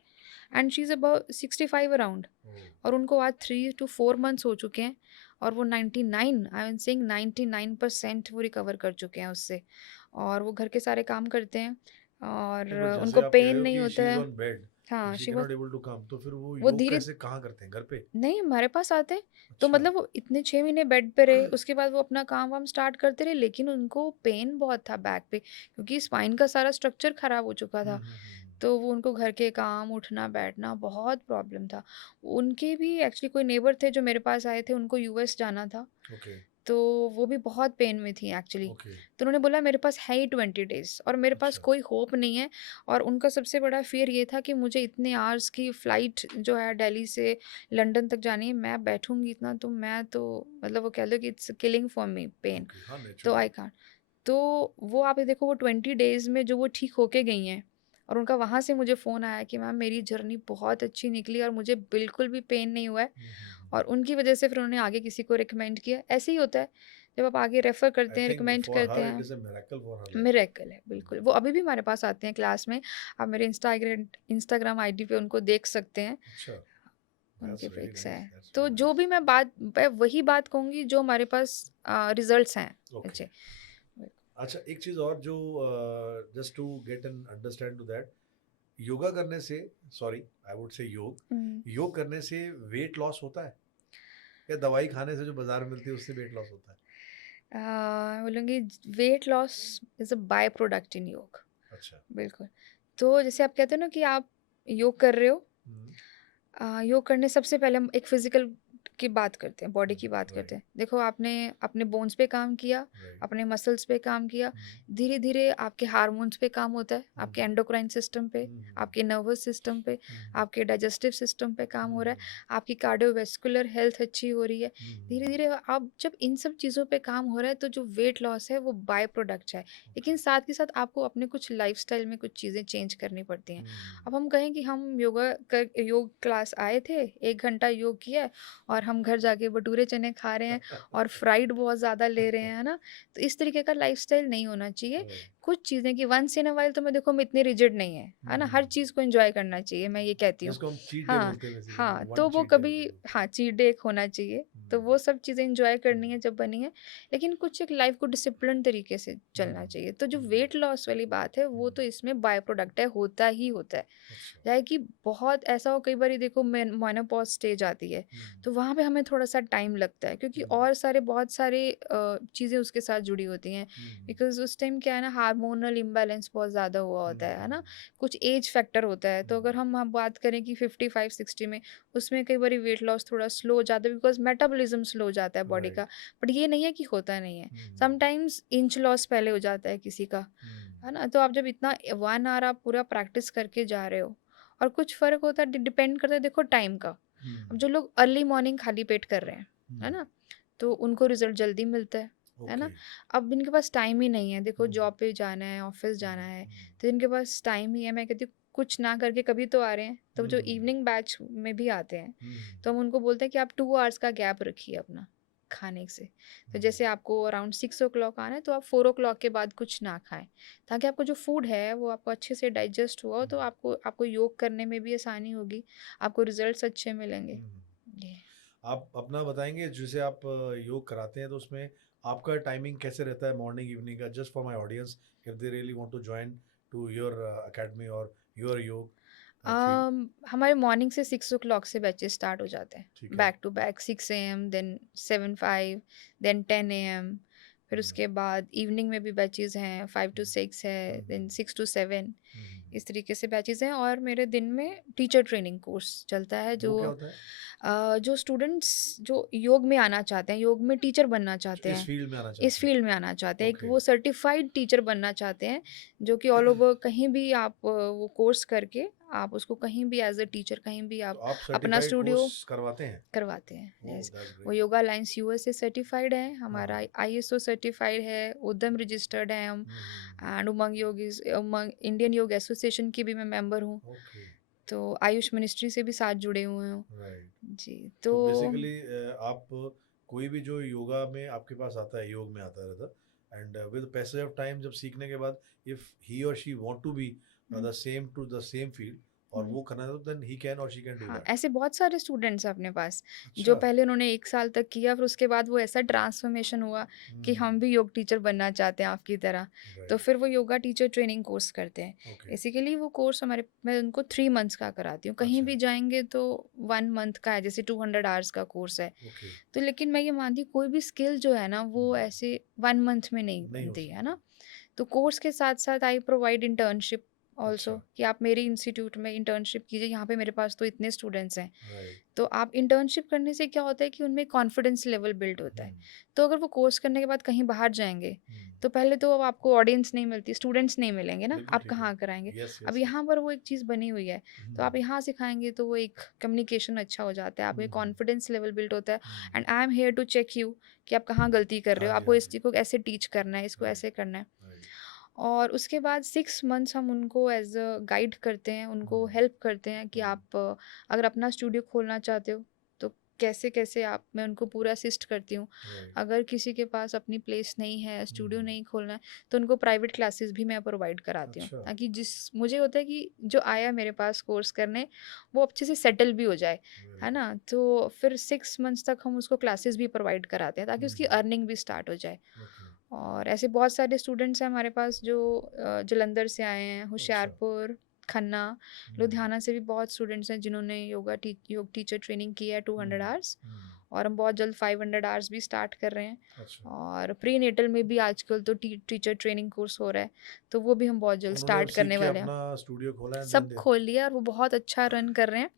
and she is about 65 around ओ और उनको आज 3 टू 4 मंथ्स हो चुके हैं और वो 99 आई एम सेइंग 99% वो रिकवर कर चुके हैं उससे और वो घर के सारे काम करते हैं और नहीं बट जैसे उनको आप कह पेन रहे हो नहीं कि होता शी इज है। ऑन बेड एंड हाँ, she she can was not able to come तो फिर वो वो योग धीरे कैसे कहाँ करते हैं घर पे नहीं हमारे पास आते हैं, तो अच्छा मतलब वो इतने 6 महीने बेड पे रहे, उसके बाद वो अपना काम-वाम स्टार्ट करते रहे, लेकिन उनको पेन बहुत था बैक पे क्योंकि स्पाइन का सारा स्ट्रक्चर खराब हो चुका था। हम्म तो वो उनको घर के काम, उठना-बैठना बहुत प्रॉब्लम था। उनके भी एक्चुअली कोई नेबर थे जो मेरे पास आए थे, उनको यूएस जाना था, ओके तो वो भी बहुत पेन में थी एक्चुअली। ओके तो उन्होंने बोला मेरे पास है ही 20 डेज़ और मेरे पास अच्छा कोई होप नहीं है और उनका सबसे बड़ा फ़ियर ये था कि मुझे इतने आवर्स की फ़्लाइट जो है दिल्ली से लंदन तक जानी है, मैं बैठूँगी इतना तो मैं तो मतलब वो कह लो कि it's killing for me pain, okay हाँ तो नेचुरली आई कांट। तो वो आप ये देखो वो 20 डेज़ में जो वो ठीक होके गई हैं और उनका वहाँ से मुझे फ़ोन आया कि मैम मेरी जर्नी बहुत अच्छी निकली और मुझे बिल्कुल भी पेन नहीं हुआ है और उनकी वजह से फिर उन्होंने आगे किसी को रिकमेंड किया। ऐसे ही होता है, जब आप आगे रेफ़र करते आई हैं, थिंक रिकमेंड फॉर करते हर इट हैं, is a miracle for her life miracle है बिल्कुल। वो अभी भी हमारे पास आते हैं क्लास में, आप मेरे इंस्टाग्राम आईडी पे उनको देख सकते हैं, अच्छा उनके दैट्स रियली पिक्स नाइस हैं। दैट्स तो रियली जो नाइस भी मैं वही बात कहूँगी जो हमारे पास रिज़ल्ट्स हैं। ओके अच्छे। अच्छा एक चीज और जो just to get an understand to that yoga करने से सॉरी आई वुड से योग हुँ। योग करने से वेट लॉस होता है या दवाई खाने से जो बाजार में मिलती है उससे वेट लॉस होता है बोलूँगी weight loss is a by product in योग, अच्छा बिल्कुल। तो जैसे आप कहते हो ना कि आप योग कर रहे हो, हम्म योग करने सबसे पहले हम एक फिज़िकल की बात करते हैं, बॉडी की बात करते राइट, हैं। देखो आपने अपने बोन्स पे काम किया, राइट। अपने मसल्स पे काम किया, हुँ, धीरे-धीरे आपके हार्मोन्स पे काम होता है, हुँ, आपके एंडोक्राइन सिस्टम पे, हुँ, आपके नर्वस सिस्टम पे, हुँ, आपके डाइजेस्टिव सिस्टम पे काम हो रहा हुँ, है, आपकी कार्डियोवैस्कुलर हेल्थ अच्छी हो रही है। हुँ, धीरे-धीरे आप जब इन सब चीज़ों पे काम हो रहा है, तो जो वेट लॉस है वो बाय प्रोडक्ट है। ओके। लेकिन साथ के साथ आपको अपने कुछ लाइफ़स्टाइल में कुछ चीज़ें चेंज करनी पड़ती हैं। हुँ, अब हम कहें कि हम योग क्लास आए थे, 1 घंटा योग किया है और हम घर जाके भटूरे चने खा रहे हैं और फ्राइड बहुत ज़्यादा ले रहे हैं, है ना? तो इस तरीके का लाइफ़स्टाइल नहीं होना चाहिए। राइट। कुछ चीज़ें कि वन्स इन अ व्हाइल तो मैं देखो मैं इतनी रिजिड नहीं है ना? हर हुँ, चीज़ को एन्जॉय करना चाहिए, मैं ये कहती हूँ। जिसको हम चीट डे हाँ, बोलते हैं बेसिकली, हाँ, वन तो वो चीट डे कभी वी कैन से। हाँ, चीट डे एक होना चाहिए, तो हुँ, वो सब चीज़ें एन्जॉय हुँ, करनी है जब बनी है, लेकिन कुछ एक लाइफ़ को डिसिप्लिन तरीके से हुँ, चलना चाहिए। तो जो हुँ, वेट लॉस वाली बात है, वो हुँ, तो इसमें बाय प्रोडक्ट है, होता ही होता है। अच्छा। क्या है कि बहुत ऐसा हो कई बारी देखो मेनोपॉज़ स्टेज आती है, हुँ, तो वहाँ पे हमें थोड़ा-सा टाइम लगता है क्योंकि हुँ, और सारे बहुत सारे चीज़ें उसके साथ जुड़ी होती हैं। हुँ, बिकॉज़ उस टाइम क्या है ना हार्मोनल इम्बैलेंस बहुत ज़्यादा हुआ हुँ, होता है हुँ, ना? कुछ एज फैक्टर होता है, तो अगर हुँ, हम बात करें कि 55-60 में, उसमें कई बारी वेट लॉस थोड़ा स्लो हो जाता है बिकॉज़ मेटाबॉलिज़्म स्लो हो जाता है बॉडी का। राइट। बट ये नहीं है कि होता नहीं है। हुँ, समटाइम्स इंच लॉस पहले हो जाता है किसी का, हुँ, है ना? तो आप जब इतना 1 ऑवर आप पूरा प्रैक्टिस करके जा रहे हो और कुछ फ़र्क होता है डिपेंड करता है देखो टाइम का। हुँ, अब जो लोग अर्ली मॉर्निंग खाली पेट कर रहे हैं, है हुँ, ना? तो उनको रिज़ल्ट जल्दी मिलता है ओके। ना? अब इनके पास टाइम ही नहीं है, देखो हुँ, जॉब पे जाना है, ऑफ़िस हुँ, जाना है, हुँ, तो इनके पास टाइम ही है। मैं कहती हूँ कुछ ना करके कभी तो आ रहे हैं, तो जो हुँ, इवनिंग बैच में भी आते हैं, हुँ, तो हम उनको बोलते हैं कि आप 2 आवर्स का गैप रखिए अपना खाने से। तो हुँ, जैसे आपको अराउंड 6 ओ क्लॉक आना है, तो आप 4 ओ क्लॉक के बाद कुछ ना खाएँ, ताकि आपका जो फूड है, वो आपको अच्छे से डाइजेस्ट हुआ हो, हुँ, तो आपको आपको योग करने में भी आसानी होगी, आपको रिज़ल्ट्स अच्छे मिलेंगे। हुँ। ये आप अपना बताएँगे जैसे आप योग कराते हैं तो उसमें आपका टाइमिंग कैसे रहता है मॉर्निंग इवनिंग का just for my audience if they really want to join to your academy और योर योग फील्ड हमारे मॉर्निंग से 6 ओ क्लॉक से बैचेस स्टार्ट हो जाते हैं, ठीक है। Back to back 6 AM, then 7-5, then 10 AM, फिर हुँ, उसके बाद इवनिंग में भी बैचेस हैं, 5 टू हुँ, 6 है, हुँ, देन हुँ, 6 टू 7, हुँ। इस तरीके से बैचेस हैं और मेरे दिन में टीचर ट्रेनिंग कोर्स चलता है वो क्या होता है? जो स्टूडेंट्स जो योग में आना चाहते हैं, योग में टीचर बनना जो चाहते इस हैं, फील्ड में आना इस चाहते हैं। फील्ड में आना चाहते हैं, एक ओके। वो सर्टिफाइड टीचर बनना चाहते हैं, जो कि ऑल ओवर कहीं भी आप वो कोर्स करके आप उसको कहीं भी एज़ अ टीचर कहीं भी तो आप आप अपना सर्टिफाइड कोर्स स्टूडियो करवाते हैं? करवाते हैं। ओह यस, दैट्स वो great. Yoga alliance USA certified है, हाँ, हमारा हाँ। आईएसओ सर्टिफाइड है, उद्यम रजिस्टर्ड है हम, हुँ, हुँ, एंड उमंग इंडियन योग एसोसिएशन की भी मैं मेंबर हूँ, हुँ। ओके, तो आयुष मिनिस्ट्री से भी साथ जुड़े हुए हूँ। राइट। जी, तो तो बेसिकली आप कोई भी जो योगा में आपके पास आता है योग में आता रहता and with passage of time जब सीखने के बाद इफ ही और she want to be um, the same to the same field और हुँ। वो करना है तो देन ही कैन और शी कैन डू हाँ, दैट। ऐसे बहुत सारे स्टूडेंट्स हैं अपने पास, जो अच्छा। पहले उन्होंने 1 साल तक किया, फिर उसके बाद वो ऐसा ट्रांसफ़ॉर्मेशन हुआ कि हम हम्म, भी योग टीचर बनना चाहते हैं आपकी तरह। तो राइट। फिर वो योगा टीचर ट्रेनिंग कोर्स करते हैं। ओके। बेसिकली वो कोर्स मैं उनको 3 मंथ्स का कराती हूँ। कहीं अच्छा। भी जाएँगे तो 1 मंथ का है, जैसे 200 आवर्स का कोर्स है। ओके। तो लेकिन मैं ये मानती हूँ कोई भी स्किल जो है ना, वो हम्म, ऐसे 1 मंथ में नहीं नहीं हो बनती, है सकती। ना? तो कोर्स के साथ-साथ आई प्रोवाइड इंटर्नशिप ऑल्सो अच्छा। कि आप मेरे इंस्टीट्यूट में इंटर्नशिप कीजिए, यहाँ पे मेरे पास तो इतने स्टूडेंट्स हैं। राइट। तो आप इंटर्नशिप करने से क्या होता है कि उनमें कॉन्फिडेंस लेवल बिल्ड होता है। हम्म, तो अगर वो कोर्स करने के बाद कहीं बाहर जाएँगे, हम्म, तो पहले तो अब आपको ऑडियंस नहीं मिलती, स्टूडेंट्स नहीं मिलेंगे ना, बिल्कुल आप ठीक है। कहाँ कराएँगे? यस अब यस यस। यहाँ पर वो एक चीज़ बनी हुई है, तो आप हम्म, यहाँ सिखाएँगे तो वो एक कम्युनिकेशन अच्छा हो जाता है, आपको एक हम्म, कॉन्फिडेंस लेवल बिल्ड होता है hmm, and I am here to check you कि आप कहाँ गलती कर रहे हाँ हो, जी आपको हाँ इस जी। चीज़ को ऐसे टीच करना है, इसको राइट। ऐसे करना है। राइट। और उसके बाद 6 मंथ्स हम उनको एज़ अ गाइड करते हैं, उनको हम्म, हेल्प करते हैं कि हम्म, आप अगर अपना स्टूडियो खोलना चाहते हो, तो कैसे-कैसे आप मैं उनको पूरा असिस्ट करती हूँ। राइट। अगर किसी के पास अपनी प्लेस नहीं है, स्टूडियो हम्म, नहीं खोलना है, तो उनको प्राइवेट क्लासेस भी मैं प्रोवाइड कराती हूँ। अच्छा। ताकि मुझे होता है कि जो आया मेरे पास कोर्स करने, वो अच्छे से सेटल भी हो जाए, वेरी है गुड। ना? तो फिर 6 मंथ्स तक हम उसको क्लासेस भी प्रोवाइड कराते हैं, ताकि उसकी हम्म, अर्निंग भी स्टार्ट हो जाए। ओके। और ऐसे बहुत सारे स्टूडेंट्स हैं हमारे पास जो जालंधर से आए हैं, अच्छा। होशियारपुर, खन्ना, हम्म, लुधियाना से भी बहुत स्टूडेंट्स हैं जिन्होंने योग टीचर ट्रेनिंग की है 200 हम्म, आवर्स, हम्म, और हम बहुत जल्द 500 आवर्स भी स्टार्ट कर रहे हैं। अच्छा। और प्री नेटल में भी आजकल तो टीचर ट्रेनिंग कोर्स हो रहा है, तो वो भी हम बहुत जल्द उन्होंने अब स्टार्ट सीख करने के वाले हैं। अपना स्टूडियो खोला है एंड देन सब दे खोल लिया और वो बहुत अच्छा रन कर रहे हैं।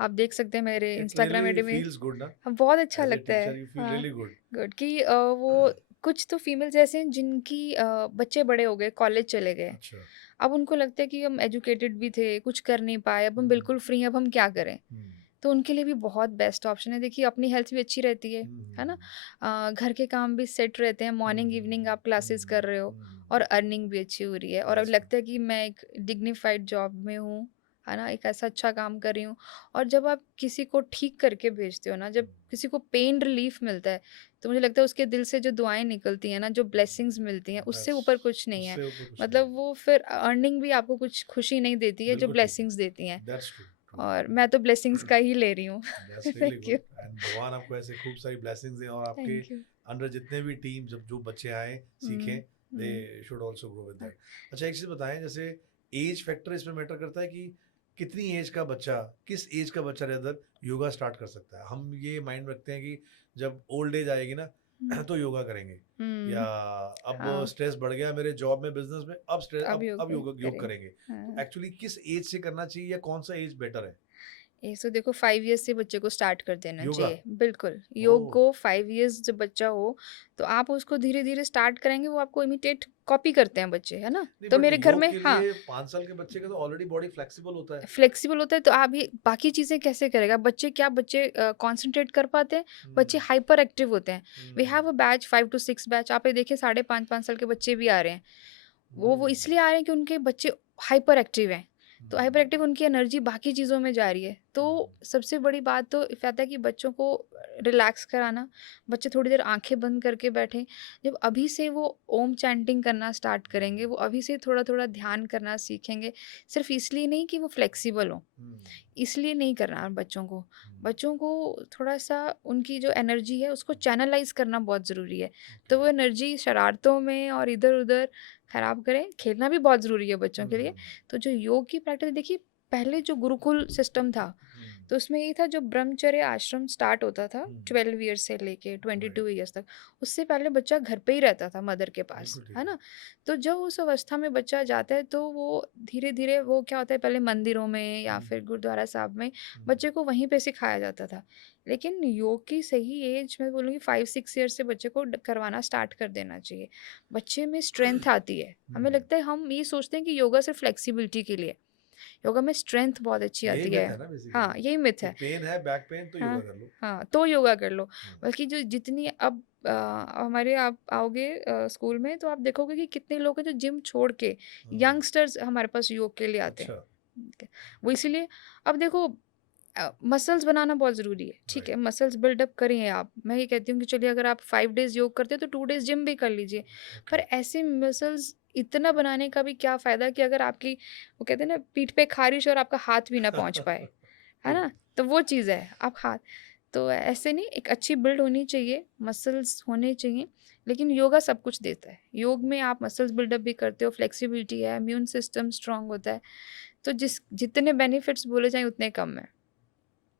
आप देख सकते हैं मेरे इट इंस्टाग्राम रियली आईडी में। फील्स गुड ना, हाँ, बहुत अच्छा एज़ अ लगता है। टीचर यू फील हाँ, रियली गुड। गुड कि वो कुछ तो फीमेल्स ऐसे हैं जिनकी बच्चे बड़े हो गए, कॉलेज चले गए। अच्छा। अब उनको लगता है कि हम एजुकेटेड भी थे, कुछ कर नहीं पाए, अब हम हुँ, बिल्कुल फ्री हैं, अब हम क्या करें? हुँ, तो उनके लिए भी बहुत बेस्ट ऑप्शन है। देखिए अपनी हेल्थ भी अच्छी रहती है ना? हुँ, घर के काम भी सेट रहते हैं, हुँ, मॉर्निंग इवनिंग आप क्लासेस कर रहे हो और हुँ, अर्निंग भी अच्छी हो रही है और अब दैट्स ट्रू। लगता है कि मैं एक डिग्निफाइड जॉब में हूँ, है ना? एक ऐसा अच्छा काम कर रही हूँ और जब आप किसी को ठीक करके भेजते हो ना, जब किसी को पेन रिलीफ मिलता है, तो मुझे लगता है उसके दिल से जो दुआएँ निकलती हैं ना, जो ब्लेसिंग्स मिलती हैं, उससे दैट्स ऊपर कुछ नहीं है। उससे ऊपर कुछ नहीं मतलब है। वो फिर अर्निंग भी आपको कुछ खुशी नहीं देती है, जो बिल्कुल ठीक है। ब्लेसिंग्स देती हैं दैट्स ट्रू, ट्रू। और मैं तो ब्लेसिंग्स का ही ले रही हूँ। That's really thank you. Good and भगवान आपको ऐसे खूब सारी ब्लेसिंग्स दें और आपके थैंक यू। अंडर जितने भी टीम जब जो बच्चे आएँ, सीखें, hmm, hmm. They should also grow with हाँ, दैट। अच्छा एक चीज़ बताएँ जैसे एज फैक्टर इसमें मैटर करता है कि कितनी एज का बच्चा, किस एज का बच्चा रेदर योगा स्टार्ट कर सकता है? हम ये माइंड रखते हैं कि जब ओल्ड एज आएगी ना हुँ, तो योगा करेंगे या हुँ, अब हाँ, स्ट्रेस बढ़ गया मेरे जॉब में, बिज़नेस में, अब स्ट्रेस अब अब योगा योग करेंगे। करेंगे। तो हाँ। एक्चुअली किस एज से करना चाहिए या कौन-सा एज बेटर है? ये सो देखो 5 इयर्स से बच्चे को स्टार्ट कर देना योगा? चाहिए। बिल्कुल, योग ओह! को 5 इयर्स जब बच्चा हो, तो आप उसको धीरे-धीरे स्टार्ट करेंगे, वो आपको इमिटेट कॉपी करते हैं बच्चे, है ना? नहीं तो बट मेरे घर योग में के हाँ, लिए 5 साल के बच्चे का तो ऑलरेडी बॉडी फ्लेक्सिबल होता है। फ्लेक्सिबल होता है तो आप ये बाकी चीज़ें कैसे करेगा? बच्चे कॉन्संट्रेट कर पाते हैं, बच्चे हुँ, हाइपर एक्टिव होते हैं। We um, have a batch 5 to 6 batch आप ये देखिए साढ़े 5-5 साल के बच्चे भी आ रहे हैं। वो हुँ, इसलिए आ रहे हैं कि उनके बच्चे हाइपर एक्टिव हैं। तो हाइपर हुँ, एक्टिव उनकी एनर्जी बाकी चीज़ों में जा रही है। तो हुँ, सबसे बड़ी बात तो कहता है कि बच्चों को रिलैक्स कराना, बच्चे थोड़ी देर आँखें बंद करके बैठें। जब अभी से वो ओम चैंटिंग करना स्टार्ट करेंगे, वो अभी से थोड़ा-थोड़ा ध्यान करना सीखेंगे। सिर्फ़ इसलिए नहीं कि वो फ्लेक्सिबल हों, हुँ, इसलिए नहीं करना बच्चों को। हुँ, बच्चों को थोड़ा-सा उनकी जो एनर्जी है उसको चैनलाइज़ करना बहुत ज़रूरी है। तो ओके। वो एनर्जी शरारतों में और इधर-उधर खराब करें, खेलना भी बहुत ज़रूरी है बच्चों हुँ, के लिए। हुँ, तो जो योग की प्रैक्टिस देखिए पहले जो गुरुकुल सिस्टम था, हुँ, तो उसमें ये था जो ब्रह्मचर्य आश्रम स्टार्ट होता था हुँ, 12 ईयर्स से लेके राइट, 22 ईयर्स तक। उससे पहले बच्चा घर पे ही रहता था मदर के पास, बिल्कुल ठीक है है। ना? तो जब उस अवस्था में बच्चा जाता है तो वो धीरे-धीरे वो क्या होता है पहले मंदिरों में या हुँ, फिर गुरुद्वारा साहब में हुँ, बच्चे को वहीं पे सिखाया जाता था। लेकिन योग की सही एज मैं बोलूँगी 5-6 ईयर्स से बच्चे को करवाना स्टार्ट कर देना चाहिए। बच्चे में स्ट्रेंथ आती है। हमें हुँ, लगता है हम ये सोचते हैं कि योगा सिर्फ फ्लेक्सिबिलिटी के लिए है। योगा में स्ट्रेंथ बहुत अच्छी यही आती मिथ है। है ना हाँ, बेसिकली यही मिथ कि है। पेन है, बैक पेन तो योगा हाँ, कर लो। हाँ, तो योगा कर लो। हुँ, बल्कि जो जितनी अब हमारे आप आओगे स्कूल में तो आप देखोगे कि कितने लोग हैं जो जिम छोड़ के हुँ, यंगस्टर्स हमारे पास योग के लिए आते हैं। अच्छा, ठीक है। वो इसीलिए अब देखो मसल्स बनाना बहुत ज़रूरी है, ठीक राइट, है? मसल्स बिल्डअप करिए आप। मैं ये कहती हूँ कि चलिए अगर आप 5 डेज़ योग करते हो तो 2 डेज़ जिम भी कर लीजिए। पर ओके। ऐसे मसल्स इतना बनाने का भी क्या फ़ायदा कि अगर आपकी वो कहते हैं ना पीठ पे ख़ारिश और आपका हाथ भी ना पहुँच पाए, है ट्रू, ना? तो वो चीज़ है, आप हाथ तो ऐसे नहीं एक अच्छी बिल्ड होनी चाहिए, मसल्स होने चाहिए, लेकिन योगा सब कुछ देता है। योग में आप मसल्स बिल्डअप भी करते हो, फ्लेक्सिबिलिटी है, इम्यून सिस्टम स्ट्रॉन्ग होता है। तो जितने बेनिफिट्स बोले जाएँ उतने कम हैं।